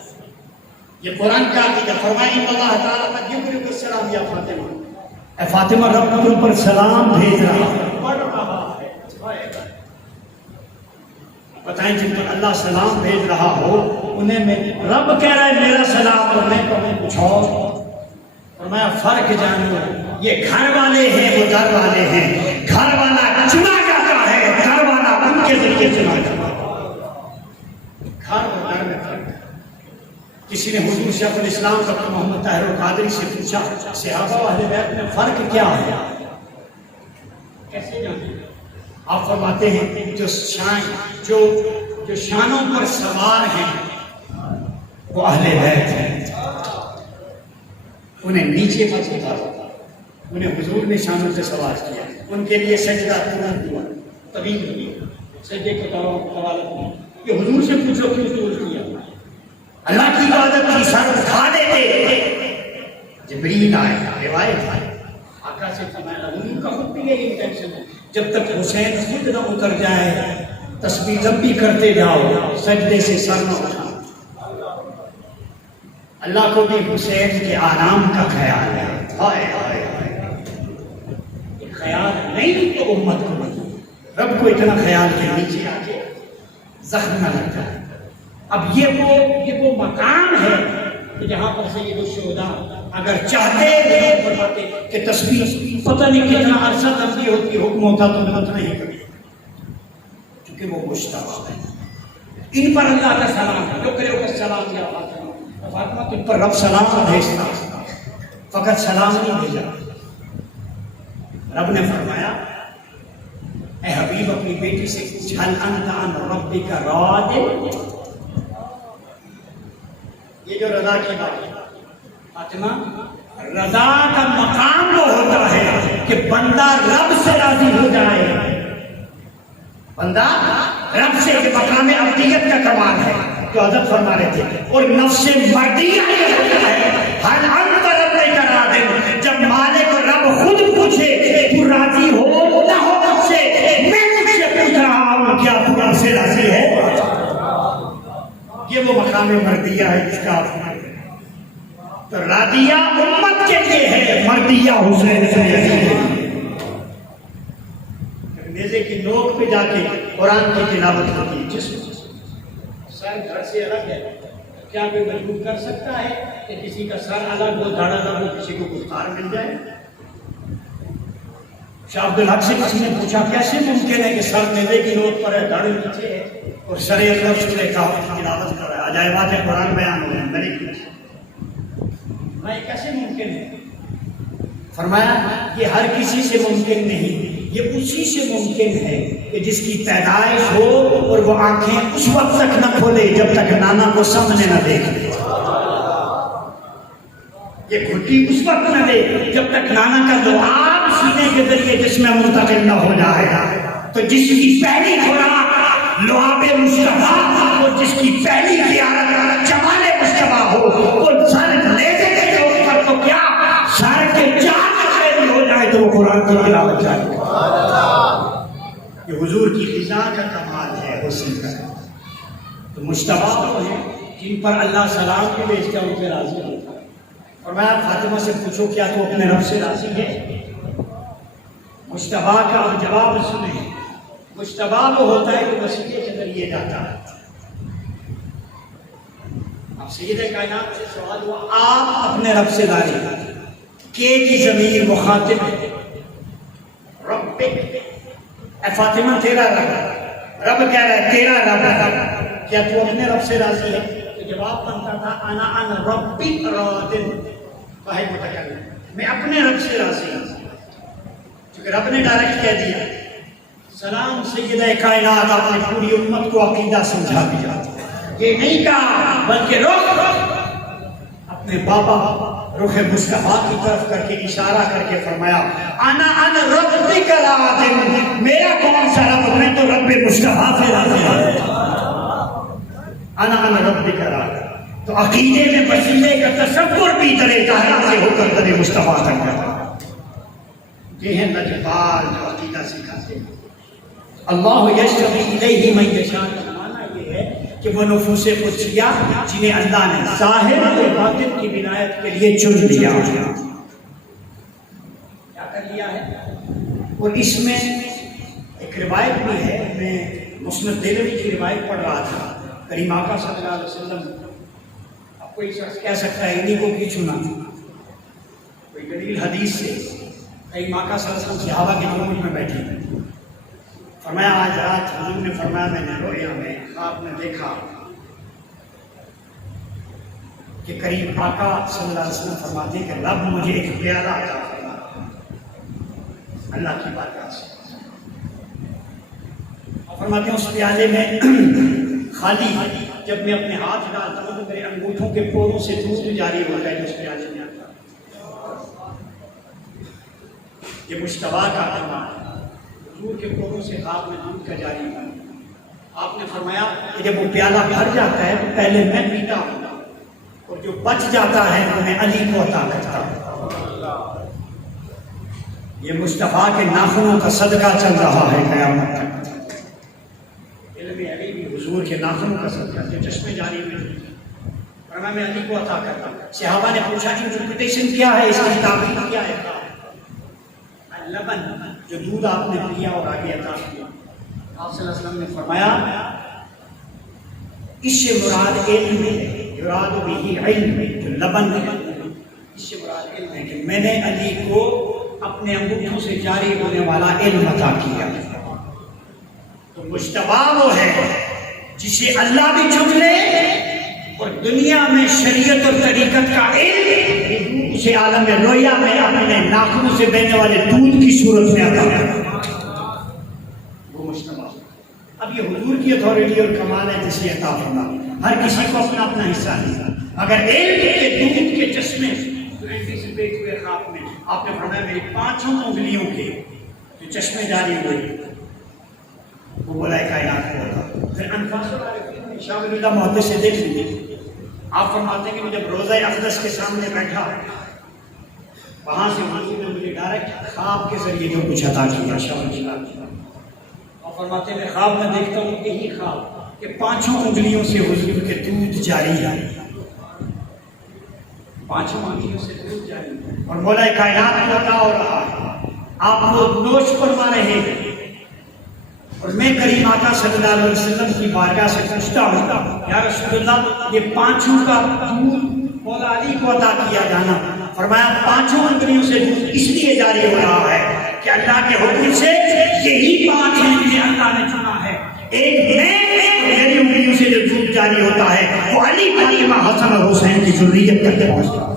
یہ قرآن کا عقیدہ۔ فرمایا ان اللہ تعالیٰ قد یبریک السلام یا فاطمہ، اے فاطمہ رب تم پر سلام بھیج رہا ہے۔ بتائیں جن پر اللہ سلام بھیج رہا ہو انہیں میں رب کہہ رہا ہے میرا سلام، اور میں کہوں کچھ اور۔ فرمایا فرق جانو، یہ گھر والے ہیں وہ در والے ہیں، گھر والا چنا جاتا ہے، گھر والا ان کے ذریعے چنا جاتا ہے۔ گھر اور در میں فرق ہے۔ کسی نے حضور شیخ الاسلام ڈاکٹر محمد طاہر القادری سے پوچھا صحابہ و اہل بیت میں فرق کیا ہے؟ کیسے جانتے ہیں؟ آپ فرماتے ہیں جو شانوں پر سوار ہیں وہ اہل بیت ہیں، انہیں نیچے مت اتارو، انہیں حضور نے شانوں سے سوار کیا، ان کے لیے سجدہ پورا ہوا، طویل ہوا، سجدے کو طوالت نہیں، یہ حضور سے پوچھو کیوں طول کیا؟ اللہ کی عبادت کی سر اٹھا دیتے، جبریل آئے، روایت آئے، آقا سے فرمایا حضور کا خود بھی یہی انٹینشن ہے، جب تک حسین خود نہ اتر جائے تسبیح جب بھی کرتے جاؤ، سجدے سے سر نہ اٹھاؤ۔ اللہ کو بھی حسین کے آرام کا خیال ہے، خیال نہیں تو امت کو نہیں، رب کو اتنا خیال کے نیچے آ کے زخم نہ لگتا ہے۔ اب یہ وہ مقام ہے کہ جہاں پر سید الشہداء اگر چاہتے فرماتے کہ تسبیح پتہ نہیں کتنا عرصہ تسبیح ہوتی حکم ہوتا تو غلط نہیں کبھی، کیونکہ وہ مجتبی ہے. ان پر اللہ کا سلام ہے. جو کرے اوپر سلام یا فاطمہ تم پر رب سلام بھیجتا، فقط سلام نہیں بھیجا. رب نے فرمایا اے حبیب اپنی بیٹی سے پوچھ هل انت عن ربک راض. یہ جو رضا کی بات ہے فاطمہ، رضا کا مقام وہ ہوتا ہے کہ بندہ رب سے راضی ہو جائے. بندہ رب سے کہ مقام عبدیت کا کمال ہے جو حضرت فرما رہے تھے. اور نفس مردیہ یہ ہوتا ہے هل انت ربک راض، جب مالک رب خود پوچھے تو راضی ہو نہ ہو رب سے، میں تجھ سے پوچھ رہا ہوں کیا تو رب سے راضی ہے. یہ وہ مقام مردیہ ہے جس کا تو راضیہ امت کے لیے ہے، مردیہ حسین سے یزید ہے. نیزے کی نوک پہ جا کے قرآن کی تلاوت ہوتی ہے. جس سر گھر سے الگ ہے، کیا کوئی مجبور کر سکتا ہے کہ کسی کا سر الگ ہو، دھڑ الگ ہو، کسی کو گفتار مل جائے؟ شاہ عبدالحق سے کسی نے پوچھا کیسے ممکن ہے کہ سر نیزے کی نوک پر ہے، دھڑ نیچے ہے اور سر اکبر سورہ کہف کی تلاوت کر رہا ہے؟ عجائبات قرآن بیان ہو رہے ہیں. میں کیسے ممکن ہے؟ فرمایا یہ ہر کسی سے ممکن نہیں، یہ اسی سے ممکن ہے کہ جس کی پیدائش ہو اور وہ آنکھیں اس وقت تک نہ کھولے جب تک نانا کو سامنے نہ دیکھے. یہ گھٹی اس وقت نہ دے جب تک نانا کا لعاب سینے کے ذریعے جس میں منتقل نہ ہو جائے. تو جس کی پہلی خوراک لعاب مصطفیٰ اور جس کی پہلی زیارت جمال مصطفیٰ ہو، وہ سر نیزے کے اوپر تو کیا سر کے چار ٹکڑے بھی ہو جائے تو وہ قرآن کی تلاوت جائے. یہ حضور کی غذا کا کمال ہے حسن کا. تو مجتبی وہ ہیں جن پر اللہ سلام بھی بھیجتا ان سے راضی ہوتا ہے. اور میں فاطمہ سے پوچھو کیا تو اپنے رب سے راضی ہے؟ مجتبی کا اب جواب سنیں. مجتبی وہ ہوتا ہے جو وسیلے کے ذریعے جاتا ہے. اب سید کائنات سے سوال ہوا آپ اپنے رب سے راضی ہیں؟ کے کی ضمیر مخاطب ہے رب. اے فاطمہ تیرا رب، رب کہہ رہا ہے تیرا رب، کیا تو اپنے رب سے راضی ہے؟ تو جواب بنتا تھا انا عن ربی راض. واحد متکلم میں اپنے رب سے راضی ہوں، کیونکہ رب نے ڈائریکٹ کہہ دیا. سلام سیدہ کائنات آپ نے پوری امت کو عقیدہ سمجھا دیا. یہ نہیں کہا بلکہ رخ اپنے بابا رخ مصطفیٰ کی طرف کر کے اشارہ کر کے فرمایا انا عن ربک راض. میرا کون سا رب؟ میں تو رب مصطفیٰ سے راضی ہوں. انا عن ربک راض. تو عقیدے میں وسیلے کا تصور بھی درے طاہرہ سے ہو کر درے مصطفیٰ تک کرتا. یہ ہے نجفال جو عقیدہ سکھاتے ہیں. اللہ یشتبی الیہ من یشاء. معنی یہ ہے کہ وہ نفوس قدسیہ جنہیں اللہ نے ظاہر و باطن کی عنایت کے لیے چن لیا. کیا کر لیا ہے؟ اور اس میں ایک روایت بھی ہے، میں مسند دہلوی کی روایت پڑھ رہا تھا. کریم آقا صلی اللہ علیہ وسلم، اب کوئی شخص کہہ سکتا ہے انہیں کو کی چنا، کوئی دلیل حدیث سے. کریم آقا صلی اللہ علیہ وسلم صحابہ کے جمع میں بیٹھے، فرمایا آج رات حضور نے فرمایا میں نے رویا میں خواب میں دیکھا کہ کریم آقا صلی اللہ علیہ وسلم فرماتے ہیں کہ رب مجھے ایک پیالہ عطا فرمایا اللہ کی بارگاہ سے. فرماتے ہیں اس پیالے میں خالی جب میں اپنے ہاتھ ڈالتا ہوں تو میرے انگوٹھوں کے پوروں سے دودھ جاری ہوتا ہے جو اس پیالے میں آتا ہے. یہ مجتبی کا کمال ہے. حضور کے پوروں سے خواب میں دودھ کا جاری ہوا. آپ نے فرمایا کہ جب وہ پیالہ بھر جاتا ہے تو پہلے میں پیتا ہوں اور جو بچ جاتا ہے تو میں علی کو عطا کرتا ہوں. یہ مصطفیٰ کے ناخنوں کا صدقہ چل رہا ہے قیامت تک. علم علی بھی حضور کے ناخنوں کا صدقہ جو چشمے جاری میں فرمایا میں علی کو عطا کرتا ہوں. صحابہ نے پوچھا انٹرپریٹیشن کیا ہے اس کی تعبیر کیا ہے؟ لبن جو دودھ آپ نے پیا اور آگے عطا کیا. آپ صلی اللہ علیہ وسلم نے فرمایا اس سے مراد علم ہے. یراد به علم، جو لبن ہے اس سے مراد علم ہے کہ میں نے علی کو اپنے انگوٹھوں سے جاری ہونے والا علم عطا کیا۔ تو مجتبی وہ ہے جسے اللہ بھی چن لے اور دنیا میں شریعت اور طریقت کا علم اسے عالم رویا میں اپنے ناخنوں سے بہنے والے دودھ کی صورت میں عطا کرتا، وہ مجتبی۔ اب یہ حضور کی اتھارٹی اور کمال ہے جسے عطا فرما، ہر کسی کو اپنا اپنا حصہ ہے۔ اگر علم کے دودھ کے چشمے جو اینٹیسپیٹ ہوئے خواب میں آپ نے فرمایا میری 5 انگلیوں کے جو چشمے جاری ہوئے وہ بولا کائنات کو ہوتا۔ پھر انفاس والے شاہ ولی اللہ محدث سے دیکھ لیجیے، آپ فرماتے ہیں کہ مجھے روضہ اقدس کے سامنے بیٹھا، وہاں سے حضور نے مجھے ڈائریکٹ خواب کے ذریعے جو کچھ عطا کیا شاہ ولی اللہ۔ اور فرماتے ہیں میں خواب میں دیکھتا ہوں یہی خواب کہ 5 انگلیوں سے حضور کے دودھ جاری ہے، 5 انگلیوں سے دودھ جاری ہے، اور مولا کائنات کو عطا ہو رہا ہے، آپ کو نوش فرما رہے ہیں۔ اور میں کریم آقا صلی اللہ علیہ وسلم کی بارگاہ سے پوچھتا ہوں یا رسول اللہ یہ 5 کا دودھ مولا علی کو عطا کیا جانا، فرمایا 5 انگلیوں سے دودھ اس لیے جاری ہو رہا ہے کہ اللہ کے حکم سے یہی 5 ہیں جنہیں اللہ نے چنا ہے، ایک میں میری انگلیوں سے جو دودھ جاری ہوتا ہے وہ علی فاطمہ حسن اور حسین کی ذریت تک پہنچتا ہے۔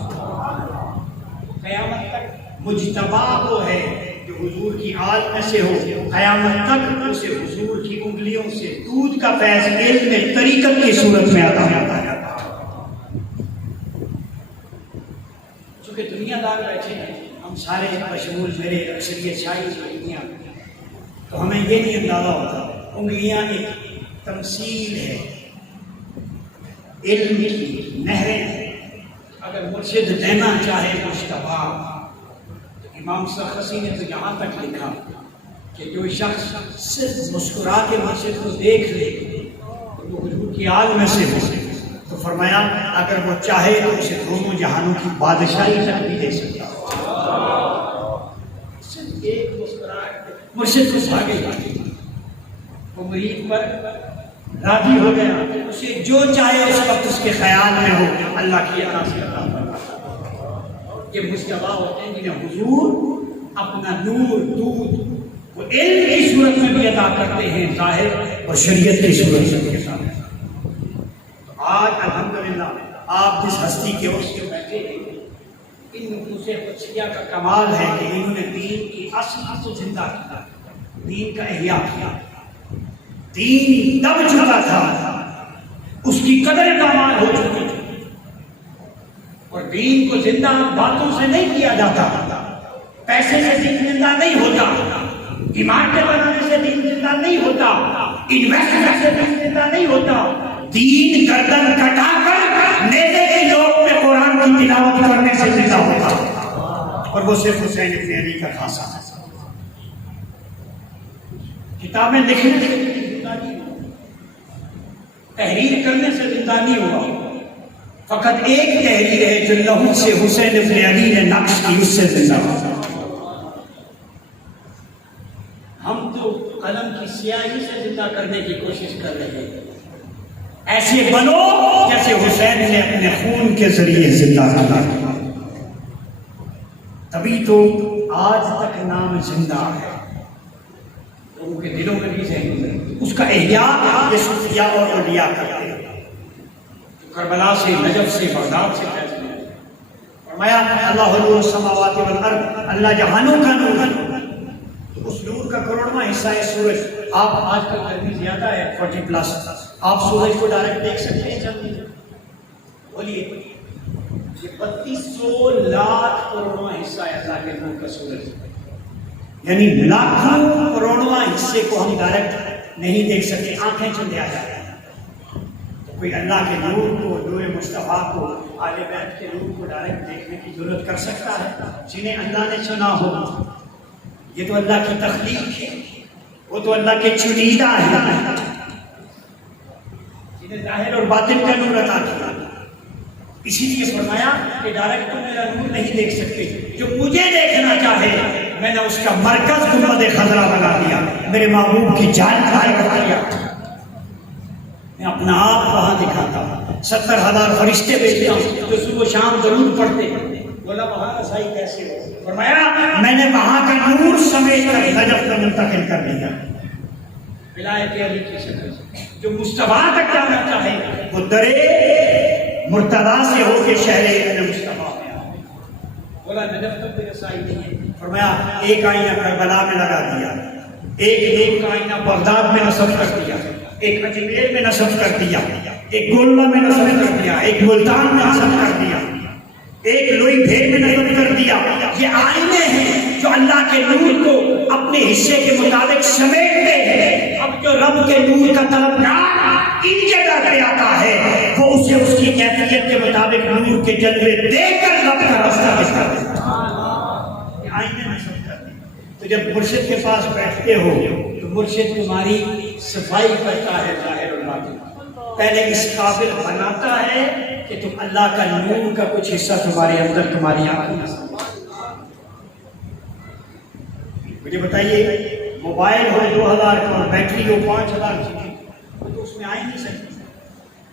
قیامت تک مجتبی وہ ہے جو حضور کی آل میں سے ہو، قیامت تک اسے حضور کی انگلیوں سے دودھ کا فیض علم میں طریقت کی صورت میں عطا ہوتا ہے۔ چونکہ دنیا دار بیٹھے ہیں ہم سارے بشمول میرے اکثریت شاہی دنیا، تو ہمیں یہ نہیں اندازہ ہوتا انگلیاں ایک تمثیل ہے علم کی، نہریں ہیں۔ اگر مرشد دینا چاہے مجتبی، امام سرخسی نے تو یہاں تک لکھا کہ جو شخص صرف مسکرا کے مرشد کو دیکھ لے اور وہ حضور کی آل میں سے ہو تو فرمایا اگر وہ چاہے تو اسے دونوں جہانوں کی بادشاہی تک بھی دے سکتا، صرف ایک مسکراہٹ مرشد کو بھاگے گا، وہ مرید پر راضی ہو گیا، اسے جو چاہے اس وقت اس کے خیال میں ہو اللہ کی عطا سے عطا فرماتا۔ یہ مجتبی ہوتے ہیں جنہیں حضور اپنا نور دودھ وہ علم کی صورت میں بھی عطا کرتے ہیں، ظاہر اور شریعت کی صورت میں بھی عطا کرتے ہیں۔ تو آج الحمدللہ آپ جس ہستی کے عرص میں بیٹھے ہیں، ان نفوس قدسیہ کا کمال ہے کہ انہوں نے دین کی اصل کو زندہ کیا، دین کا احیاء کیا۔ دین دب چکا تھا، اس کی قدر کمال ہو چکی تھی، اور دین کو زندہ باتوں سے نہیں کیا جاتا، پیسے سے دین زندہ نہیں ہوتا، عمارتیں بنانے سے دین زندہ نہیں ہوتا، انویسٹمنٹ سے دین زندہ نہیں ہوتا، دین گردن کٹا کر نیزے کی نوک پہ قرآن کی تلاوت کرنے سے زندہ ہوتا، اور وہ صرف حسین ابن علی کا خاصہ ہے۔ کتابیں لکھنے سے زندہ نہیں ہوا، تحریر کرنے سے زندہ نہیں ہوا، فقط ایک تحریر ہے جو لہو سے حسین ابن علی نے نقش کی، اس سے زندہ ہوا۔ ہم تو قلم کی سیاہی سے زندہ کرنے کی کوشش کر رہے ہیں، ایسے بنو جیسے حسین نے اپنے خون کے ذریعے زندہ کیا، تبھی تو آج تک نام زندہ ہے، لوگوں کے دلوں میں بھی ذہن ہے۔ اس کا احیاء یہ صوفیاء اور اولیاء کرتے ہیں، کربلا سے، نجف سے، بغداد سے فیصلے فرمایا اللہ نور السماوات والارض، اللہ جہانوں کا نور ہے، تو اس نور کا کروڑواں حصہ ہے سورج۔ آپ آج کل گرمی زیادہ ہے 40+، آپ سورج کو ڈائریکٹ دیکھ سکتے ہیں جلدی؟ بولیے، یہ 3200 لاکھ کروڑواں حصہ ہے اللہ کے نور کا سورج، یعنی لاکھوں کروڑواں حصے کو ہم ڈائریکٹ نہیں دیکھ سکتے، آنکھیں چندے آ جاتی ہیں۔ کوئی اللہ کے نور کو، نور مصطفیٰ کو، آل بیت کے نور کو ڈائریکٹ دیکھنے کی ضرورت کر سکتا ہے؟ جنہیں اللہ نے چنا ہو، یہ تو اللہ کی تخلیق ہے، وہ تو اللہ کے چنیدہ ہیں، جنہیں ظاہر اور باطن کا نور عطا کیا۔ اسی لیے فرمایا کہ ڈائریکٹ تو میرا نور نہیں دیکھ سکتے، جو مجھے دیکھنا چاہے میں نے اس کا مرکز گنبد خضرا بنا دیا، میرے محبوب کی جان قائم کر دیا۔ میں اپنا آپ وہاں دکھاتا ہوں، 70,000 فرشتے بھیجتا ہوں جو صبح و شام درود پڑھتے ہیں۔ بولا وہاں رسائی کیسے ہو؟ فرمایا میں نے وہاں کا نور سمیٹ کر نجف کو منتقل کر دیا۔ ولایت علی کی شکل جو مصطفیٰ تک جانا چاہے وہ درے مرتضیٰ سے ہو کے شہر مصطفیٰ میں آئے۔ بولا نجف تک بھی رسائی نہیں ہے۔ فرمایا ایک آئینہ کربلا میں لگا دیا، ایک آئینہ بغداد میں نصب کر دیا، ایک اجمیر میں نصب کر دیا، ایک گولڈا میں نصب کر دیا، ایک ملتان میں نصب کر دیا، ایک لوئی بھیڑ میں نصب کر دیا۔ یہ آئینے ہیں جو اللہ کے نور کو اپنے حصے کے مطابق سمیٹتے ہیں۔ اب جو رب کے نور کا طلبگار ان جگہ پہ آتا ہے وہ اسے اس کی کیفیت کے مطابق نور کے جلوے دے کر رب کا راستہ دکھا دیتا ہے۔ یہ آئینے نصب کر دیا۔ تو جب مرشد کے پاس بیٹھتے ہو تو مرشد تمہاری صفائی کرتا ہے ظاہر و باطن، پہلے اس قابل بناتا ہے کہ تم اللہ کا نور کا کچھ حصہ تمہارے اندر تمہاری آنکھوں میں سمجھ۔ مجھے بتائیے موبائل ہو 2000 کا اور بیٹری ہو 5000 کی تو اس میں آ ہی نہیں سکتی،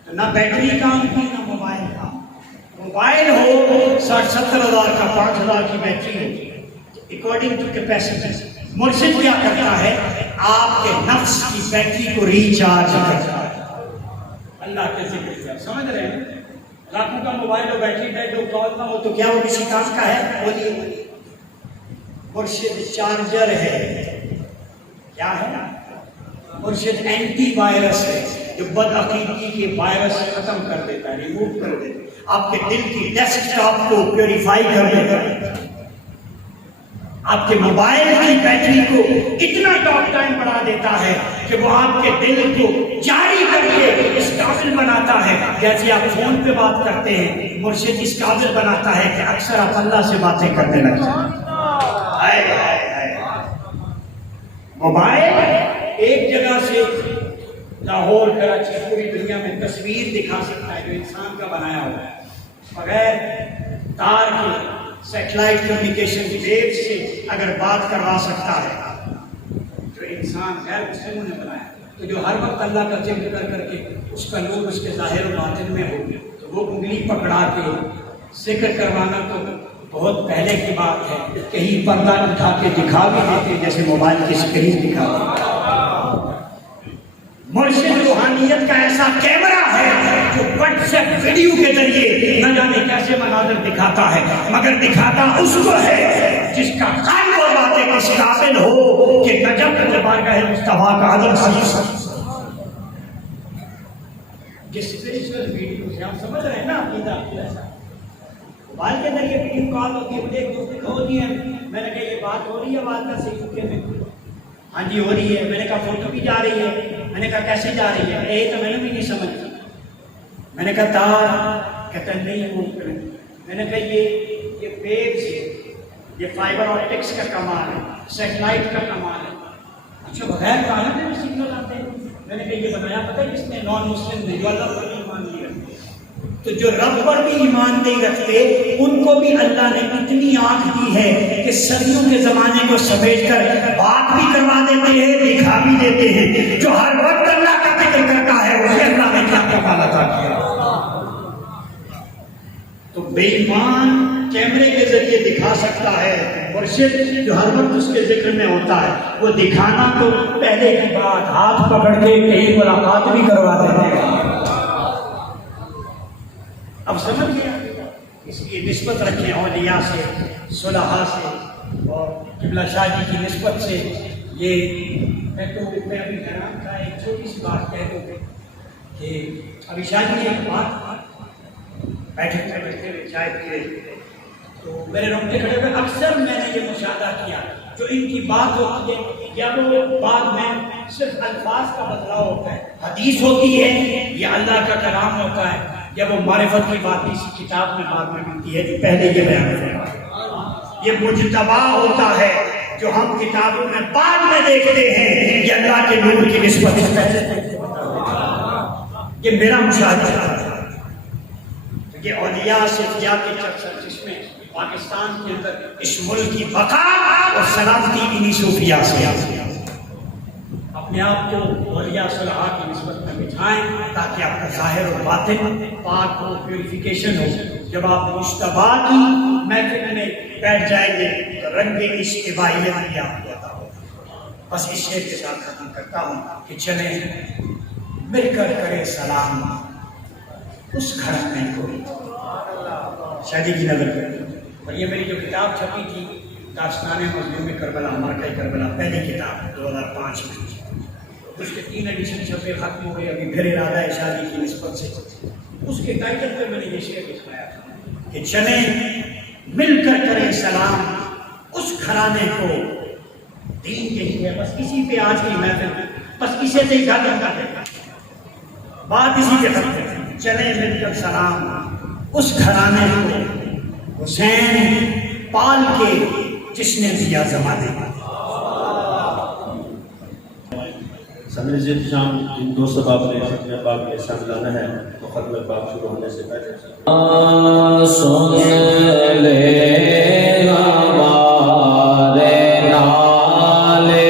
تو نہ بیٹری کام کی نہ موبائل کام۔ موبائل ہو 60-70 ہزار کا، 5000 کی بیٹری ہو، اکارڈنگ ٹو کیپیسٹی۔ مرشد کیا کرتا ہے؟ آپ کے نفس کی بیٹری کو ریچارج کرتا ہے اللہ کے ذکر سے۔ سمجھ رہے ہیں؟ لاکھوں کا موبائل ہو، بیٹری ڈیڈ ہو، کال نہ ہو تو کیا وہ کسی کام کا ہے؟ بولیے۔ مرشد چارجر ہے، کیا ہے؟ مرشد اینٹی وائرس ہے جو بد عقیدگی کے وائرس ختم کر دیتا ہے، ریموو کر دیتا ہے، آپ کے دل کی ڈیسک ٹاپ کو پیوریفائی کر دیتا ہے، آپ کے موبائل کی بیٹری کو اتنا ٹاک ٹائم بڑھا دیتا ہے کہ وہ آپ کے دل کو جاری کر کے اس قابل بناتا ہے جیسے آپ فون پہ بات کرتے ہیں، مرشد اس قابل بناتا ہے کہ اکثر آپ اللہ سے باتیں کرنے لگتے ہیں۔ موبائل ایک جگہ سے لاہور، کراچی، پوری دنیا میں تصویر دکھا سکتا ہے جو انسان کا بنایا ہوا ہے، بغیر تار کے سیٹلائٹ کمیونیکیشن ویو سے اگر بات کروا سکتا ہے جو انسان غیر مسلموں نے بنایا، تو جو ہر وقت اللہ کا ذکر کر کر کے اس کا نور اس کے ظاہر و باطن میں ہو تو وہ انگلی پکڑا کے ذکر کروانا تو بہت پہلے کی بات ہے، کہیں پردہ اٹھا کے دکھا بھی دیتے جیسے موبائل کی اسکرین دکھاتے۔ مرشد روحانیت کا ایسا کیمرہ ہے جو واٹس ایپ ویڈیو کے ذریعے نہ جانے کیسے مناظر دکھاتا ہے، مگر دکھاتا اس کو ہے جس کا قلب اور باتیں اس قابل ہو کہ نجف بارگاہ مصطفیٰ کا عدم حدیث۔ یہ اسپرچل ویڈیو سے آپ سمجھ رہے ہیں نا عقیدہ ایسا موبائل کے ذریعے ویڈیو کال ہوتی ہے، مجھے ایک دوسرے کو ہوتی ہے، میں نے کہا یہ بات ہو رہی ہے والدہ سے یوکے میں؟ ہاں جی ہو رہی ہے۔ میں نے کہا فوٹو بھی جا رہی ہے؟ میں نے کہا کیسے جا رہی ہے؟ یہی تو میں نے بھی نہیں سمجھا۔ میں نے کہا تار کہتا نہیں وہ، میں نے کہا یہ ویوز ہے، یہ فائبر آپٹکس کا کمال ہے، سیٹلائٹ کا کمال ہے۔ اچھا بغیر کہاں میں بھی سگنل آتے ہیں؟ میں نے کہا یہ بتایا پتہ ہے جس نے نان مسلم نے جو اللہ پر ایمان نہیں رکھتے، تو جو رب پر بھی ایمان نہیں رکھتے ان کو بھی اللہ نے اتنی آنکھ دی ہے کہ صدیوں کے زمانے کو سمیٹ کر بات بھی کروا دیتے ہیں، دکھا بھی دیتے ہیں۔ جو ہر وقت اللہ کا ذکر کرتا ہے اسے اللہ نے کیا کمال عطا کیا۔ تو بے ایمان کیمرے کے ذریعے دکھا سکتا ہے، مرشد جو ہر وقت اس کے ذکر میں ہوتا ہے وہ دکھانا تو پہلے کی بات، ہاتھ پکڑ کے کئی ملاقات بھی کروا دیتے ہیں۔ اب سمجھ گیا؟ اس کی نسبت رکھیں اولیاء سے، صلحاء سے اور قبلہ شاہ جی کی نسبت سے۔ یہ میں ابھی حیران تھا، ایک چھوٹی سی بات کہہ دوں کہ ابھی شاہ جی ایک بات بیٹھے ہوئے چائے پی رہے تھے تو میرے رونگٹے کھڑے ہوئے۔ اکثر میں نے یہ مشاہدہ کیا جو ان کی بات ہوتی ہے یا وہ بات میں صرف الفاظ کا بدلاؤ ہوتا ہے، حدیث ہوتی ہے یا اللہ کا کلام ہوتا ہے یا وہ معرفت کی بات کسی کتاب میں بعد میں ملتی ہے جو پہلے یہ بیان کرتا ہے۔ یہ مجتبی ہوتا ہے جو ہم کتابوں میں بعد میں دیکھتے ہیں، یہ اللہ کے نور کی نسبت سے پہلے۔ یہ میرا مشاہدہ ہے۔ یہ اولیاء صفیہ کے چرچ جس میں پاکستان کے اندر اس ملک کی بقا اور سلامتی انہی صوفیاء سے۔ اپنے آپ کو اولیاء صلحاء کی نسبت میں بچھا سکھائیں تاکہ آپ کا ظاہر و باطن پاک ہو، پیوریفیکیشن ہو. جب آپ مشتبہ کی محفل میں بیٹھ جائیں گے تو رنگ عشق باہیت بھی آپ کو عطا ہوگا. بس اس شعر کے ساتھ ختم کرتا ہوں کہ چلیں مل کر کرے سلام اس گھرانے کو شادی کی نظر کریں. اور یہ میری جو کتاب چھپی تھی داستان مظلوم کربلا، مارکہ کربلا، پہلی کتاب 2005 میں، اس کے 3 ایڈیشن چھپے، ختم ہو گئے. ابھی پھر ارادہ ہے شادی کی نسبت سے. اس کے ٹائٹل پہ میں نے یہ شعر لکھایا تھا کہ چلیں مل کر کریں سلام اس گھرانے کو. دین یہی ہے، بس اسی پہ آج کی محفل، بس اسے سے اجازت کر دیتا بات اسی کے ساتھ. چلیں مل کر سلام اس گھرانے کو حسین پال کے جس نے دیا زمانے کا. سمجھ لیجیے شام ان دو سباب نے ختم پاک میں حصہ ملانا ہے تو ختم پاک شروع ہونے سے پہلے سن لے ہمارے نالے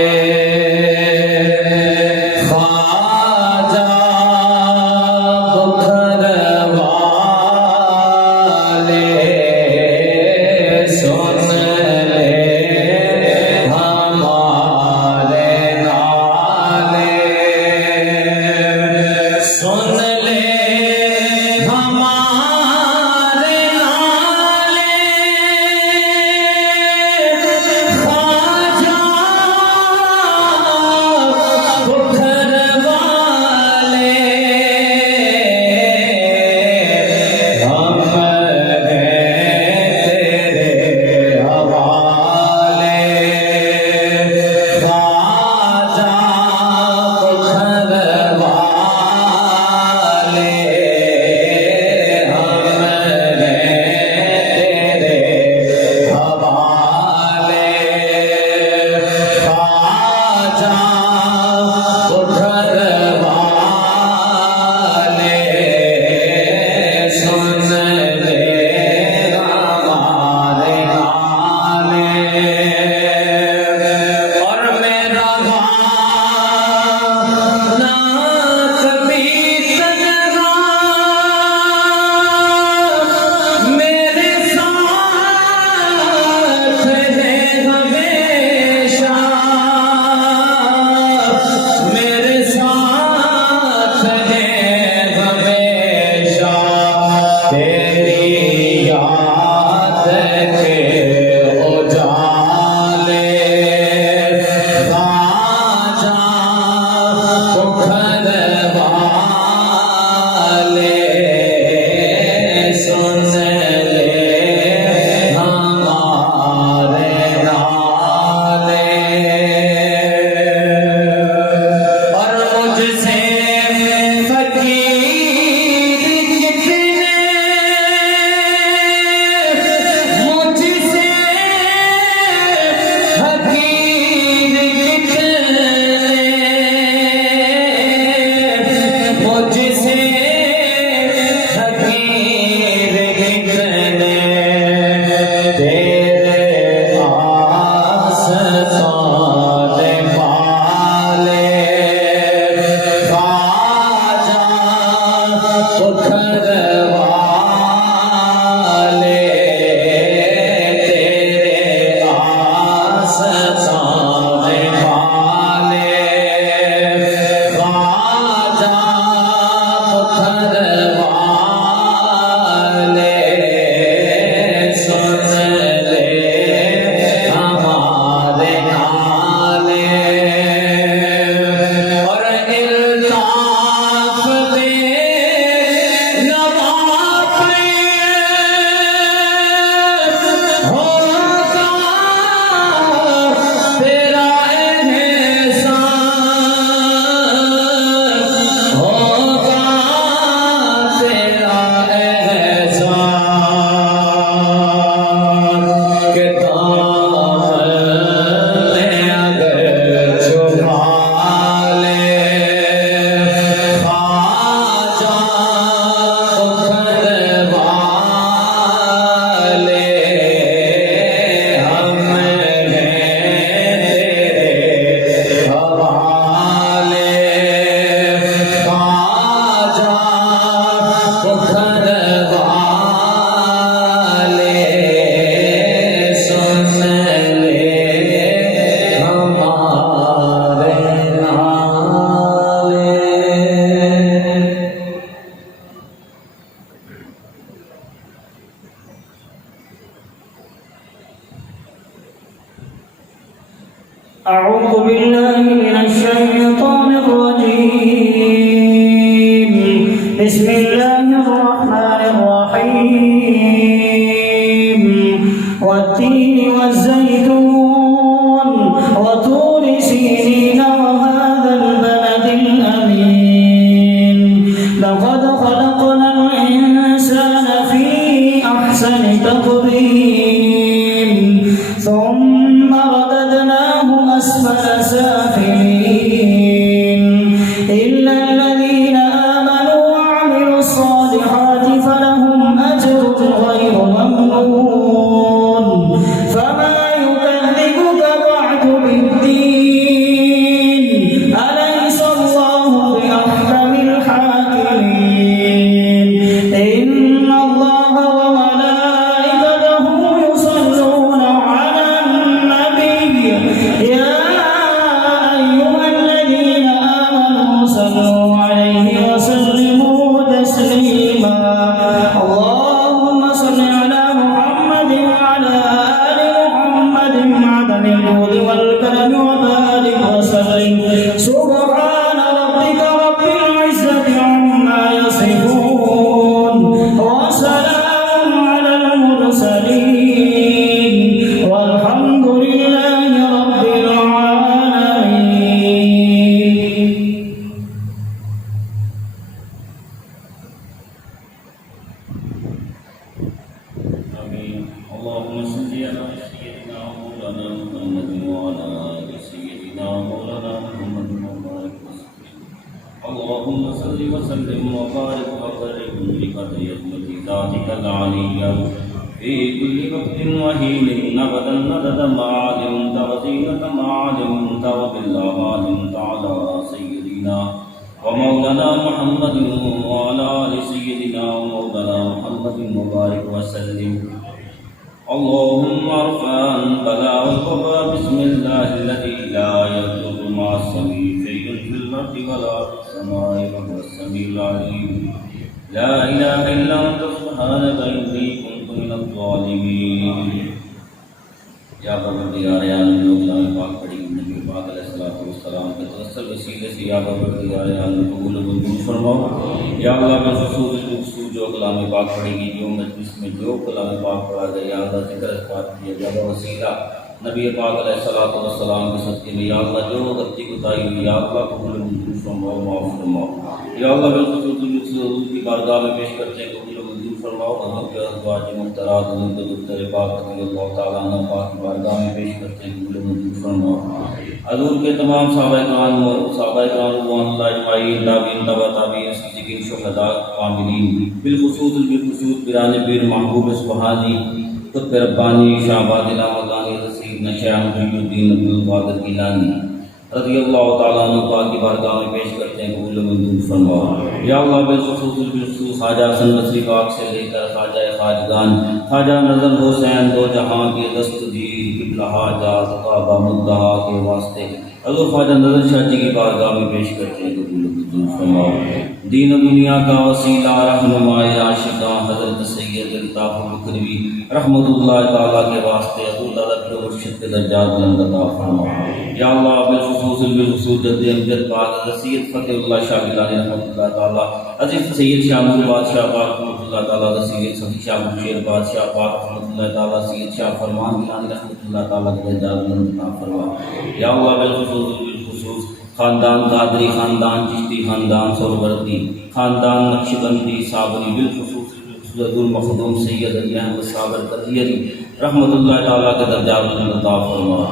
خواجہ بکھر والے، سن لے ہمارے نالے، سن لے ہمارے نالے، بسم الله الرحمن الرحيم والتين والزيتون وطور سينين وهذا البلد الأمين لقد خلقنا الإنسان في أحسن تقويم ثم رددناه أسفل سافلين إلا الذين آمنوا وعملوا الصالحات فلهم أجر غير ممنون فما يكذبك بعد بالدين أليس الله بأحكم الحاكمين إن الله وملائكته يصلون على النبي يا أيها الذين آمنوا صلوا عليه وسلموا تسليما اللهم صل على محمد وعلى آل محمد عدد الجود والكرم وبارك وسلم سبحان ربك رب العزة عما يصفون وسلام على المرسلين والحمد لله رب العالمين. آمين. اللهم صل على سيدنا مولانا محمد وعلى آل سيدنا مولانا محمد وبارك وسلم. اللهم صل وسلم وبارك وكرم بقدر ذاتك العليا في كل وقت وحين أبدا مدد ما علمت وزينة ما علمت وبالله علمت على سيدنا ومولانا محمد وعلى آل سيدنا ومولانا محمد وبارك وسلم. اللهم ارفع البلاء والوباء بسم الله الذي لا يضر مع اسمه شيء في الارض ولا في السماء وهو السميع العليم. لا اله الا انت سبحانك اني كنت من الظالمين. یا بابر دیار عالم لوگ کلام پاک پڑھی نبی پاک علیہ الصلوۃ والسلام کے توسل وسیلے سے یا بابر دیار عالم قبول و منظور فرماؤ. یا اللہ میں خصوص جو کلام پاک پڑھے گی جو مجلس میں جو کلام پاک پڑھا گیا یا اللہ ذکر اذکار کیا جا وسیلہ نبی پاک علیہ الصلوۃ والسلام کے صدقے میں یا اللہ جو غلطی کوتاہی ہوئی یا اللہ قبول و منظور فرماؤ معاف فرماؤ. یا اللہ بالخصوص حضور کی بارگاہ میں پیش کرتے ہیں قبول و منظور فرماؤ. حضور کے ازواج محترمات حضور کے دختر پاک رضی اللہ تعالیٰ عنہ پاک کی بارگاہ میں پیش کرتے ہیں قبول و منظور فرماؤ. حضور کے تمام صحابہ کرام رضوان اللہ اجمعین تابعین تبع تابعین صدیقین شہداء عاملین بالخصوص پیران پیر محبوب سبحانی قطب ربانی شاہ آباد علامہ سیدنا شیخ محی الدین عبدالقادر گیلانی رضی اللہ تعالیٰ عنہ پاک کی بارگاہ میں پیش کرتے ہیں قبول و منظور فرماؤ. یا اللہ بالخصوص خواجہ حسن بصری پاک سے لے کر خواجہ خواجگان خواجہ نظر حسین دو جہاں کے دستگیر قبلہ حاجات کعبہ مدعا کے واسطے حضور خواجہ نظر شاہ جی کی بارگاہ میں پیش کرتے ہیں قبول و منظور فرماؤ. دین و دنیا کا وسیلہ رہنمائے عاشقاں حضرت سید الطاف البکروی رحمۃ اللہ تعالیٰ کے واسطے حضور تعالیٰ کے مرشد کے درجات بلند عطا فرماؤ. یا اللہ بالخصوص جد امجد پاک حضرت سید فتح اللہ شاہ گیلانی رحمۃ اللہ تعالیٰ عزیز سید شاہ محمود بادشاہ پاک رحمۃ اللہ تعالیٰ حضرت سید صدیق شاہ مشیر بادشاہ پاک رحمۃ اللہ تعالیٰ سید شاہ فرمان گیلانی رحمۃ اللہ تعالیٰ کے درجات بلند عطا فرماؤ. یا اللہ بالخصوص خاندان قادری خاندان چشتی خاندان سہروردی خاندان نقشبندی صابری بالخصوص حضور مخدوم سید علی احمد صابر قدیری رحمۃ اللہ تعالیٰ کے درجات بلند عطا فرماؤ.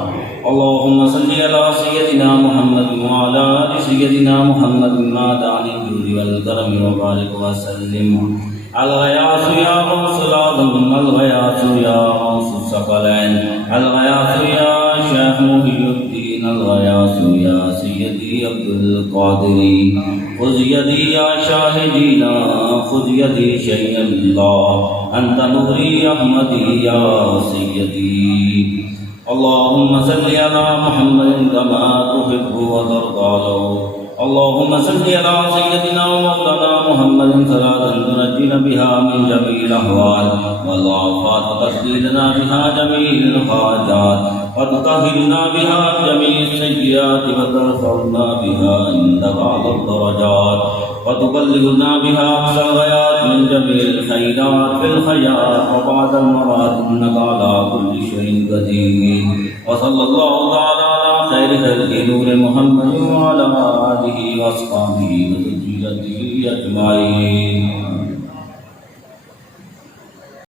اللهم صل على سيدنا محمد وعلى آل سيدنا محمد عن الجود والكرم وبارك وسلم. الغياث يا غوث العظم الغياث يا غوث الثقلين الغياث يا شيخ محي الدين الغياث يا سيدي عبد القادر خذ يدي يا شاهدينا خذ يدي شيء الله أنت نوري أحمدي يا سيدي. اللهم صل على محمد كما تحب وترضى له اللهم صل على سيدنا ومولانا محمد صلاة تنجينا بها من جميع الأهوال والآفات وتقضي لنا بها جميع الحاجات وتطهرنا بها من جميع السيئات وترفعنا بها عند بعض الدرجات وتبلغنا بها أقصى الغايات من جميع الخيرات في الحياة وبعد الممات إنك على كل شيء قدير وصلى الله تعالى على خير خلق نور محمد وعلى آله وأصحابه وذريته أجمعين